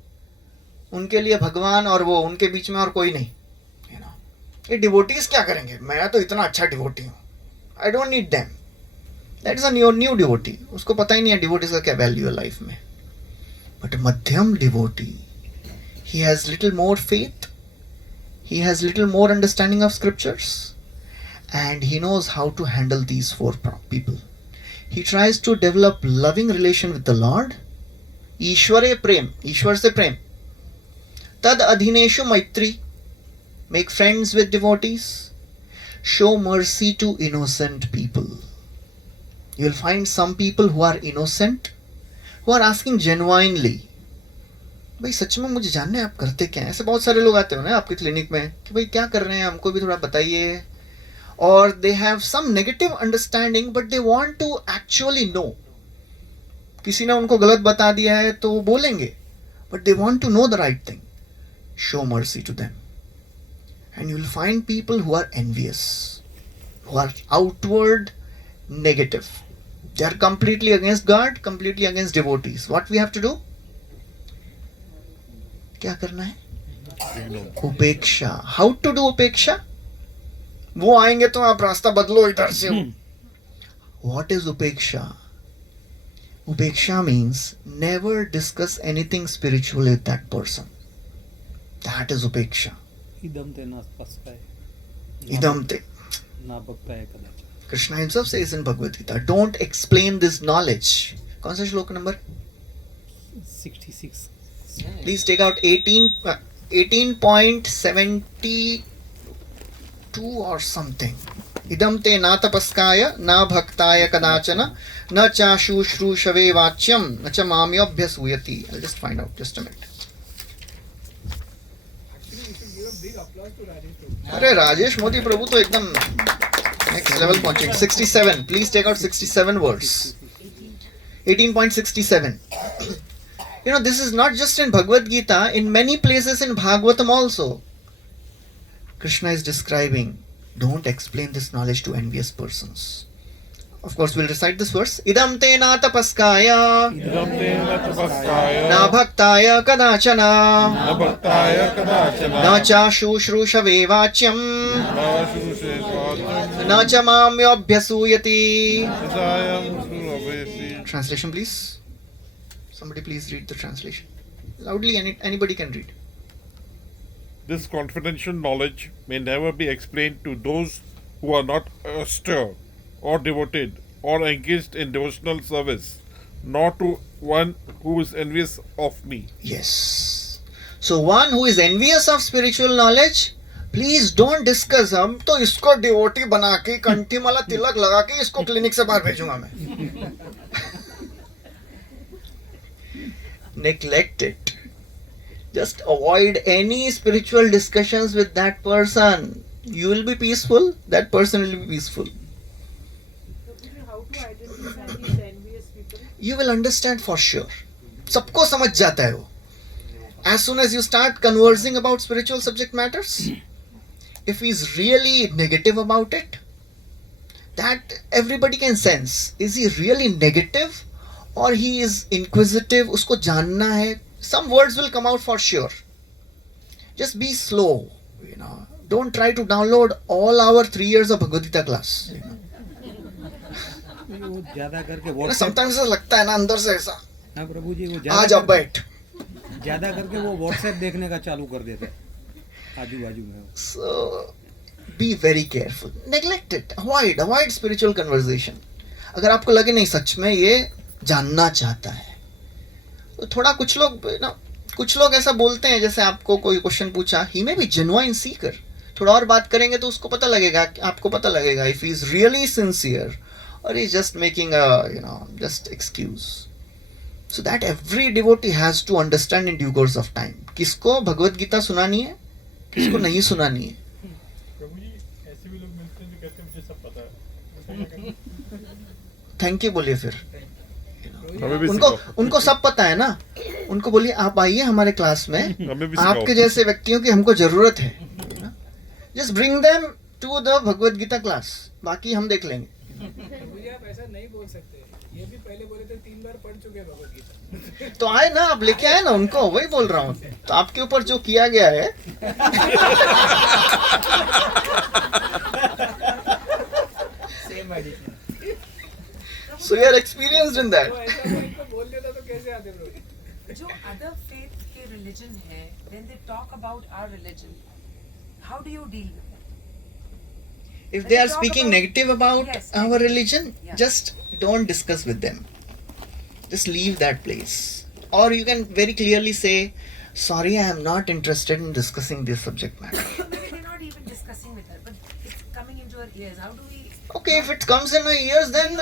उनके लिए भगवान और वो, उनके बीच में और कोई नहीं. ये डिवोटीज क्या करेंगे, मैं तो इतना अच्छा डिवोटी हूँ, I don't need them. That is a new devotee. उसको पता ही नहीं है डिवोटीज का क्या वैल्यू है लाइफ में. But a Madhyam devotee, he has little more faith, he has little more understanding of scriptures, and he knows how to handle these 4 people. He tries to develop loving relation with the Lord. Ishware prem, Ishwar se prem. Tad adhineshu maitri, make friends with devotees. Show mercy to innocent people. You will find some people who are innocent, who are asking genuinely, भाई सच में मुझे जानना है आप करते क्या हैं. ऐसे बहुत सारे लोग आते हो ना आपके क्लिनिक में कि भाई क्या कर रहे हैं, हमको भी थोड़ा बताइए. और they have some negative understanding but they want to actually know. किसी ने उनको गलत बता दिया है तो वो बोलेंगे, but they want to know the right thing. Show mercy to them. And you will find people who are envious, who are outward negative. They are completely against God, completely against devotees. What we have to do? क्या करना है? उपेक्षा. How to do उपेक्षा? वो आएंगे तो आप रास्ता बदलो इधर से. What is उपेक्षा? उपेक्षा means never discuss anything spiritual with that person. That is उपेक्षा. इदम ते न पस्काय इदम ते. ना भक्ताय कदाचन. Krishna himself says in Bhagavad Gita, don't explain this knowledge. कौन सा श्लोक number? 66. Please take out 18.72 or something. Idam te na tapaskaya na bhaktaya kadachana na cha shushrusave vachyam na cha mamyabhyasuyati. I'll just find out. Just a minute. Actually, you should give a big applause to Rajesh Prabhu. अरे राजेश मोदी प्रभु तो एकदम next level पहुंचे. 67. Please take out 67 words. 18.67. This is not just in Bhagavad Gita. In many places in Bhagavatam also, Krishna is describing, don't explain this knowledge to envious persons. Of course, we'll recite this verse. Idam te na tapaskaya na bhaktaya kadachana na cha shushrusave vachyam na cha mamyabhyasuyati. Translation, please. Somebody please read the translation. Loudly, anybody can read. This confidential knowledge may never be explained to those who are not austere or devoted or engaged in devotional service, nor to one who is envious of me. Yes. So one who is envious of spiritual knowledge, please don't discuss. हम तो इसको devotee बना के कंठी माला तिलक लगा के इसको clinic से बाहर भेजूंगा मैं. Neglect it. Just avoid any spiritual discussions with that person. You will be peaceful, that person will be peaceful. How to identify these envious people? You will understand for sure. सबको समझ जाता है वो. As soon as you start conversing about spiritual subject matters, if he's really negative about it, that everybody can sense. Is he really negative or he is inquisitive? उसको जानना है. Some words will come out for sure. Just be slow, you know. Don't try to download all our 3 years of Bhagavad Gita class. You know. वो ज्यादा करके You know, WhatsApp, sometimes ऐसा लगता है ना अंदर से ऐसा. हाँ प्रभु जी, वो आ जाओ बैठ. ज्यादा करके वो WhatsApp देखने का चालू कर देते हैं आजू बाजू में. So be very careful. Neglect it. Avoid spiritual conversation. अगर आपको लगे नहीं सच में ये जानना चाहता है, तो थोड़ा कुछ लोग ऐसा बोलते हैं, जैसे आपको कोई क्वेश्चन पूछा, he may be genuine seeker. थोड़ा और बात करेंगे तो उसको पता लगेगा, आपको पता लगेगा if he is really sincere or he is just making a just excuse. So that every devotee has to understand in due course of time. किसको भगवत गीता सुनानी है, किसको नहीं सुनानी है. प्रभु जी ऐसे भी लोग मिलते हैं जो कहते हैं मुझे सब पता है. थैंक यू बोलिए फिर. हमें भी सिखाओ. उनको सब पता है ना. उनको बोलिए आप आइए हमारे क्लास में, हमें भी सिखाओ. आपके जैसे व्यक्तियों की हमको जरूरत है. Just bring them to the Bhagavad Gita class, बाकी हम देख लेंगे. मुझे आप ऐसा नहीं बोल सकते. ये भी पहले बोले थे 3 बार पढ़ चुके हैं भगवत गीता. तो आए ना, आप लेके आए ना उनको, वही बोल रहा हूँ. तो आपके ऊपर जो किया गया है so you are experienced in that. तो ऐसा कोई इनको बोल देता तो कैसे आते प्रभु. जो अदर फेथ के रिलीजन है, when they talk about our religion, how do you deal with it? If they are speaking negative about Yes. our religion, Yeah. just don't discuss with them. Just leave that place. Or you can very clearly say, sorry, I am not interested in discussing this subject matter. Maybe they're not even discussing with her, but it's coming into our ears. How do we? Okay, if it comes in my ears, then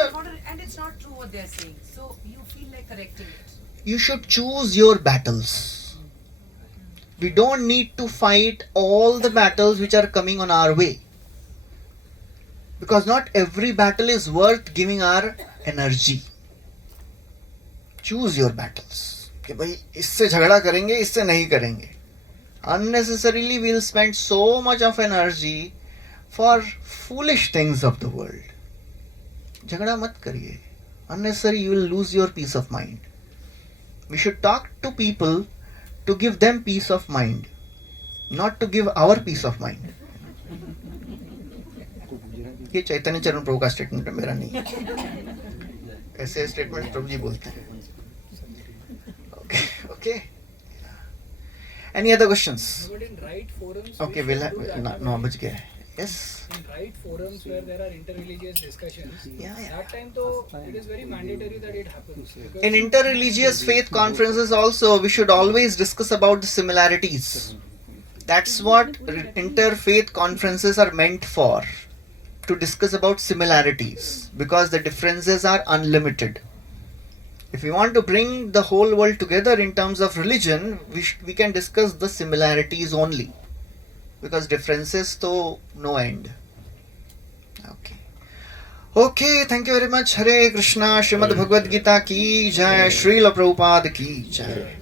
And it's not true what they're saying, so you feel like correcting it. you should choose your battles. We don't need to fight all the battles which are coming on our way. Because not every battle is worth giving our energy. Choose your battles. कि भाई इससे झगड़ा करेंगे, इससे नहीं करेंगे. Unnecessarily we will spend so much of energy for foolish things of the world. झगड़ा मत करिए. Unnecessary, you will lose your peace of mind. We should talk to people to give them peace of mind, not to give our peace of mind. ये चैतन्य चरण प्रभु का statement है, मेरा नहीं है. ऐसे स्टेटमेंट प्रभु जी बोलते हैं. Okay. Any other questions? But in right forums, Okay, we we'll should do that. have no बज गया है. Yes. In right forums where there are interreligious discussions, Yeah. that time though it is very mandatory that it happens. Because In interreligious faith conferences also, we should always discuss about the similarities. That's what interfaith conferences are meant for, to discuss about similarities, because the differences are unlimited. If we want to bring the whole world together in terms of religion, we can discuss the similarities only, because differences to no end. Okay, thank you very much. Hare Krishna. Srimad Bhagavad Gita ki jai. Srila Prabhupada ki jai.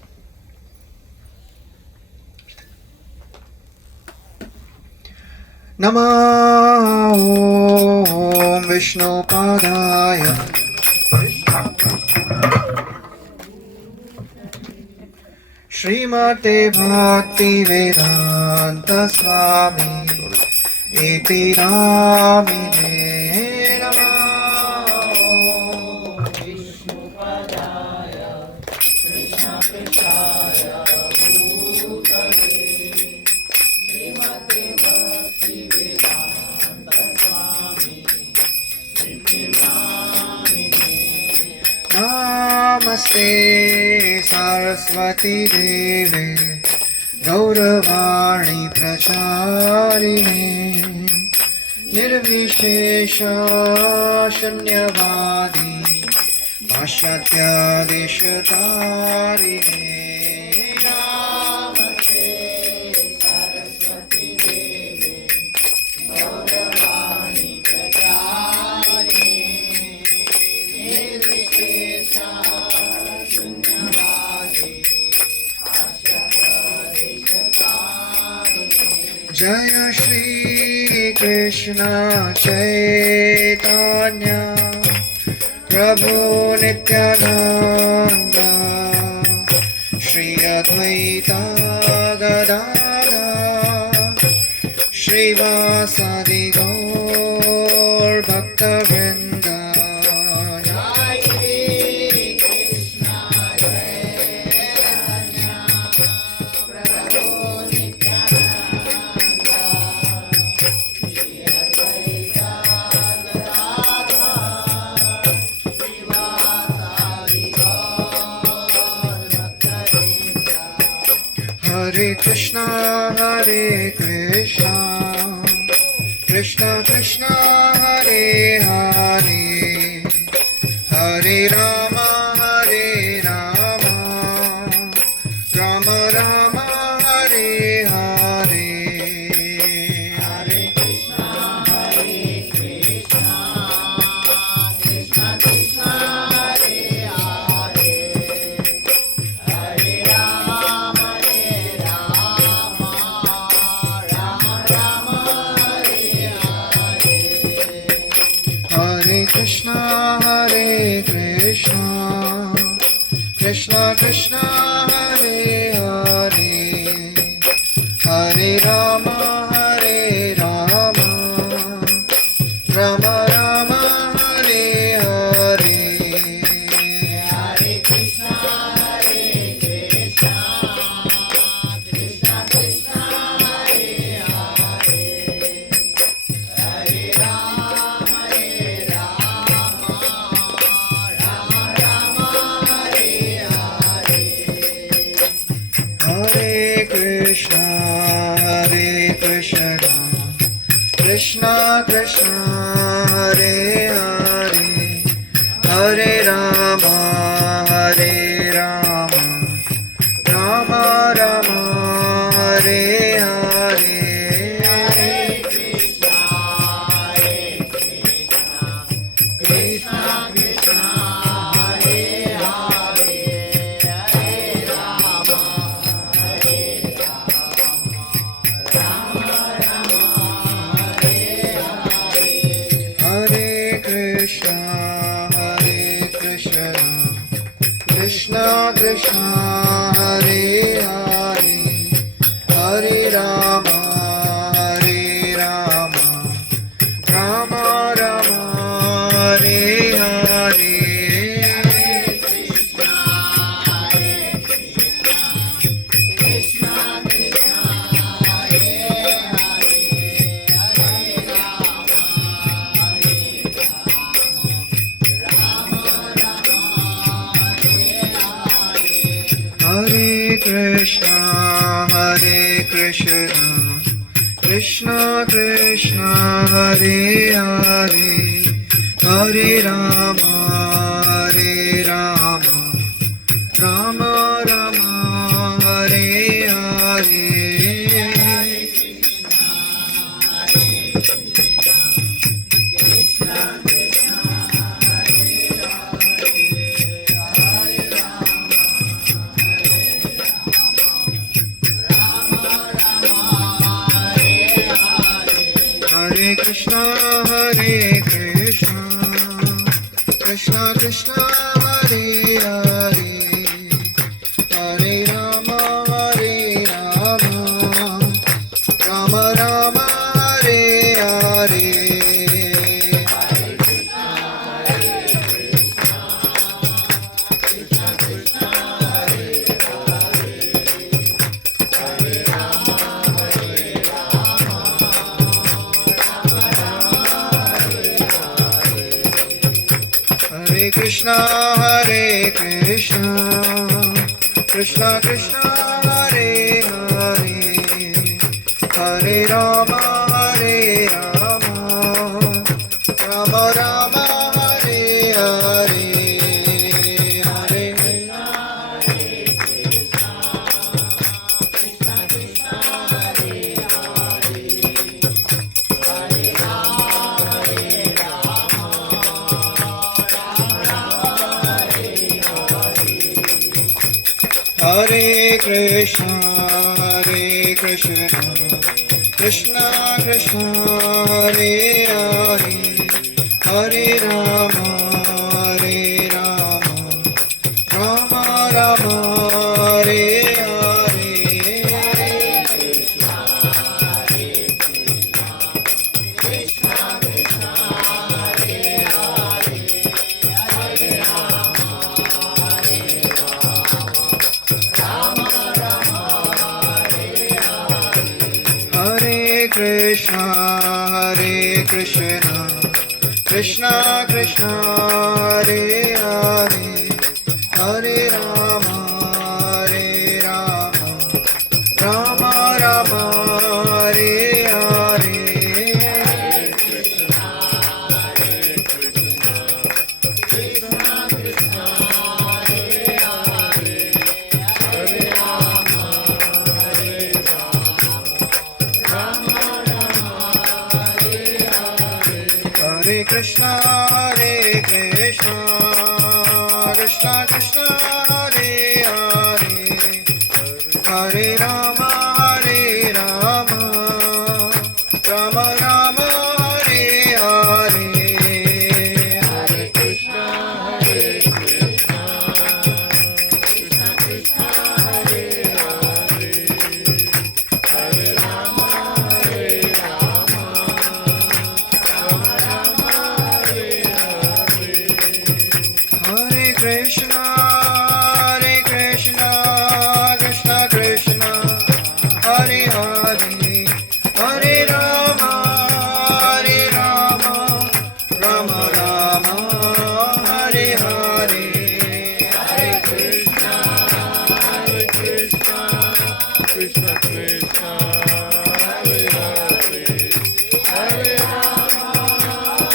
Namah Om Vishnu Padaya Srimate Bhakti Vedanta Swami Iti Namine Namah Om Vishnu Padaya Krishna Krishaya Bhutale Srimate Bhakti Vedanta Swami Iti Namine Namaste Saraswati Devi गौरवाणी प्रचारिणे निर्विशेषा शून्यवादी पाश्चात्यादेशतारिणे नमस्ते सरस्वती देवे गौरवाणी प्रचारिणे निर्विशेषा शून्यवादी जय श्री कृष्ण चैतन्य प्रभु नित्यानंद श्री अद्वैता गदाधर श्रीवासादि गौर भक्तवृंद जय श्री कृष्ण चैतन्य प्रभु नित्यानंद श्री अद्वैता गदाधर श्रीवासादि गौर भक्तवृंद हरे कृष्णा कृष्ण कृष्ण हरे हरे हरे राम राम राम हरे हरे हरे कृष्ण कृष्ण कृष्ण हरे हरे हरे राम राम राम हरे हरे हरे कृष्ण कृष्ण कृष्ण हरे हरे हरे राम राम राम हरे हरे हरे कृष्ण कृष्ण कृष्ण हरे हरे हरे राम राम राम हरे हरे हरे कृष्ण कृष्ण कृष्ण हरे हरे हरे राम राम राम हरे हरे हरे कृष्ण कृष्ण कृष्ण हरे हरे हरे राम राम हरे कृष्ण कृष्ण कृष्ण हरे हरे हरे राम राम राम हरे हरे कृष्ण कृष्ण कृष्ण हरे हरे हरे राम हरे Krishna Krishna Krishna Hare Hare Hare Ram Ram Ram Hare Hare Hare Krishna Krishna Krishna Hare Hare Hare Ram Ram Ram Hare Hare Hare Krishna Krishna Krishna Hare Hare Hare Rama, Hare Rama, Rama Rama, Hare Hare, Hare Krishna, Hare Krishna, Hare Krishna, Krishna Krishna, Hare Hare, Hare Rama, Hare Rama, Rama Rama, Hare Hare, Hare Krishna, Hare Krishna, Krishna Krishna, Hare Hare, Hare Rama, Hare Rama, Rama Rama, Hare Hare. Hare Krishna, Hare Krishna, Krishna Krishna, Hare Hare, Hare Rama, Hare Rama, Rama Rama, Hare Hare, Hare Krishna, Hare Krishna, Krishna Krishna, Hare Hare, Hare Rama, Hare Rama, Rama Rama, Hare Hare. Hare Krishna, Hare Krishna, Krishna Krishna, Hare Hare, Hare Rama, Hare Rama, Rama Rama, Hare Hare, Hare Krishna, Hare Krishna, Krishna Krishna, Hare Hare, Hare Rama, Hare Rama, Rama Rama, Hare Hare. Hare Krishna, Hare Krishna, Krishna Krishna, Hare Hare, Hare Rama, Hare Rama, Rama Rama, Hare Hare, Hare Krishna, Hare Krishna, Krishna Krishna, Hare Hare, Hare Rama,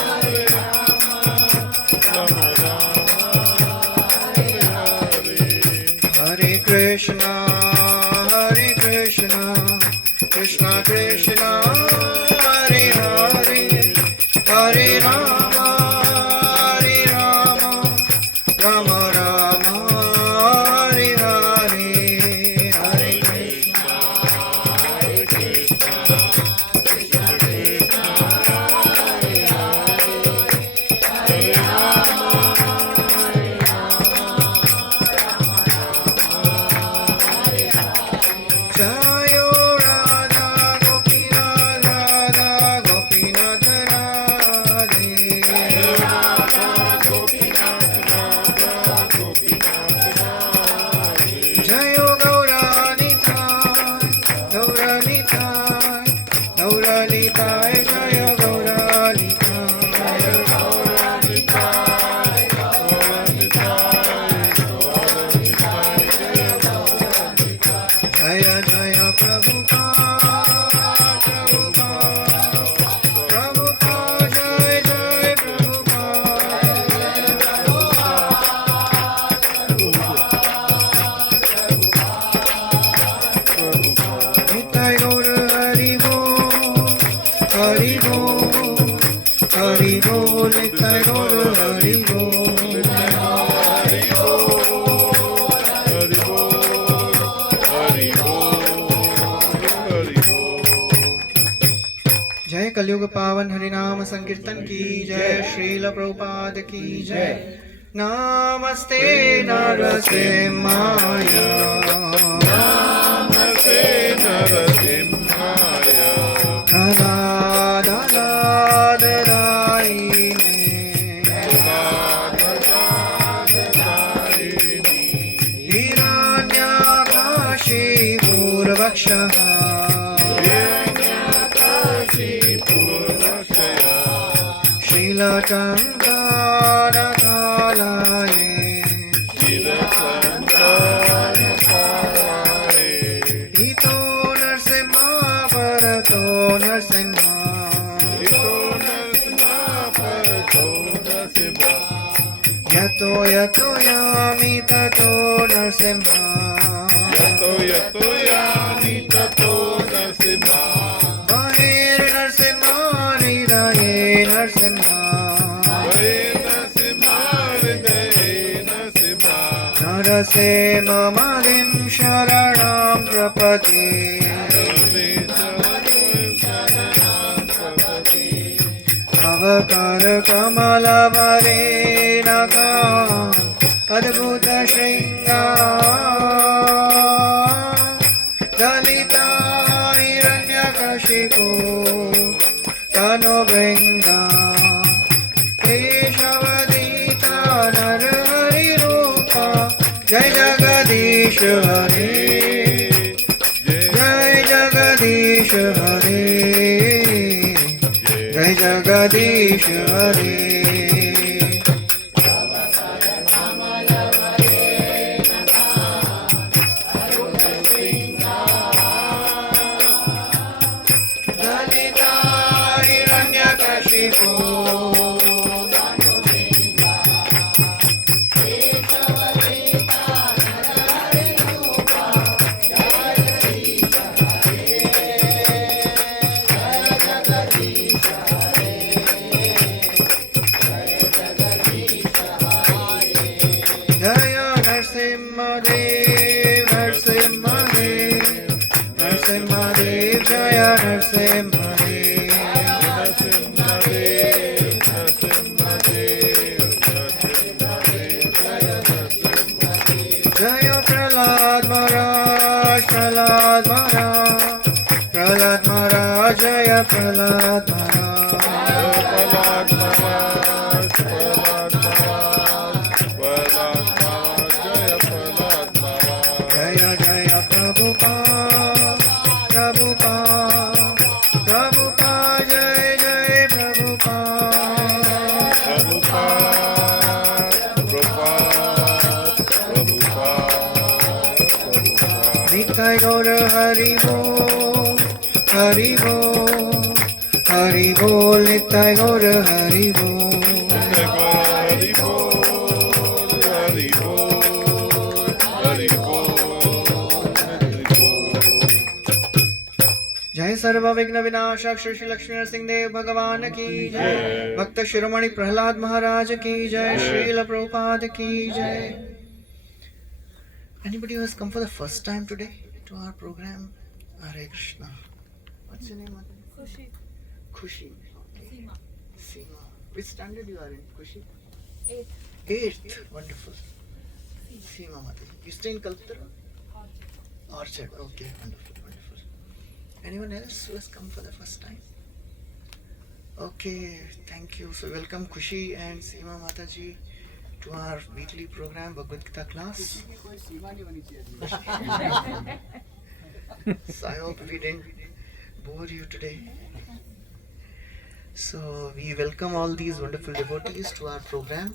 Hare Rama, Rama Rama, Hare Hare. Hare Krishna, Hare Krishna, Krishna Krishna, Hare Hare, Hare Rama, Hare Rama, Rama Rama, Hare Hare, Hare Krishna, Hare Krishna, Krishna Krishna, Hare Hare, Hare Rama, Hare Rama, Rama Rama, Hare Hare. Jayo Radha Gopinath, Radha Gopinath Radhe, Radha Gopinath, Radha Gopinath Radhe. Jayo Gauranithai, Gauranithai, Gauranithai, Jayo Gauranithai, Gauranithai, Gauranithai, Gauranithai, Jayo Gauranithai. Jaya Jaya Prabhupada, Prabhupada, Prabhupada, Jai Jai Prabhupada. Nitai Gaur Hari Bol, Hari Bol, Hari Bol, Nitai Gaur Hari Bol. जय कलयुग पावन हरिनाम संकीर्तन की जय, श्रील प्रभुपाद की जय। नमस्ते नरसिम्हाय, Namaste Narasimhaya, प्रदादादादायिने, हिरण्यकाशीपूर्वक्षः, शीलचन्द्रानकालये, हितो नरसिंहा परतो तो Narasimha ito Narasimha, Pato Narasimha. यतो यतो यामि ततो Narasimha Yato yato yani tato Narasimha. बहिर्नरसिम्हा हृदये Narasimha Hare Narasimha, Hridaye Narasimha. नरसिंहमदिं शरणं प्रपदे Narasimha, Sharanam Prapati. अवकरकमलवरेणका अद्भुतशृङ्गा दलिता हिरण्यकशिपो तनुभृङ्गा केशवदीता नरहरिरूपा जय जगदीश हरे जय जगदीश हरे जय जगदीश हरे ललिता हिरण्यकशिपो जय नरसिंहदेव नरसिंहदेव नरसिंहदेव जय नरसिंहदेव जय प्रहलाद महाराज प्रहलाद महाराज प्रहलाद महाराज जय प्रहलाद महाराज जय जय प्रभुपाद प्रभुपाद प्रभुपाद जय जय प्रभुपाद नित्य गौर हरि बोल हरि बोल हरि बोल नित्य गौर हरि बोल जय सर्व विघ्न विनाशक श्री श्री लक्ष्मी नरसिंह देव भगवान की जय भक्त शिरोमणि प्रहलाद महाराज की जय श्रील प्रभुपाद की जय Anybody who has come for the first time today to our program? Hare Krishna. What's your name? Mother? Khushi. Khushi. Okay. Seema. Seema. Which standard you are in, Khushi? 8th. 8th. Wonderful. Seema Mata. You stay in Kalpatara? Orchard. Okay. Wonderful. Wonderful. Anyone else who has come for the first time? Okay. Thank you. So welcome Khushi and Seema Mataji to our weekly program Bhagavad Gita class. So I hope we didn't bore you today. So we welcome all these wonderful devotees to our program.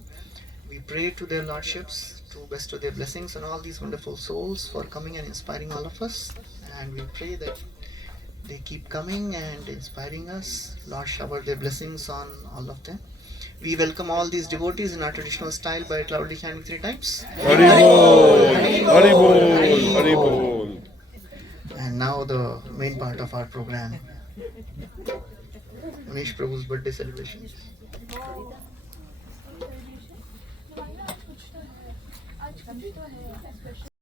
We pray to their lordships to bestow their blessings on all these wonderful souls for coming and inspiring all of us. And we pray that they keep coming and inspiring us. Lord, shower their blessings on all of them. We welcome all these devotees in our traditional style by loudly chanting 3 times. Haribol, Haribol, Haribol. And now the main part of our program, Manish Prabhu's birthday celebration.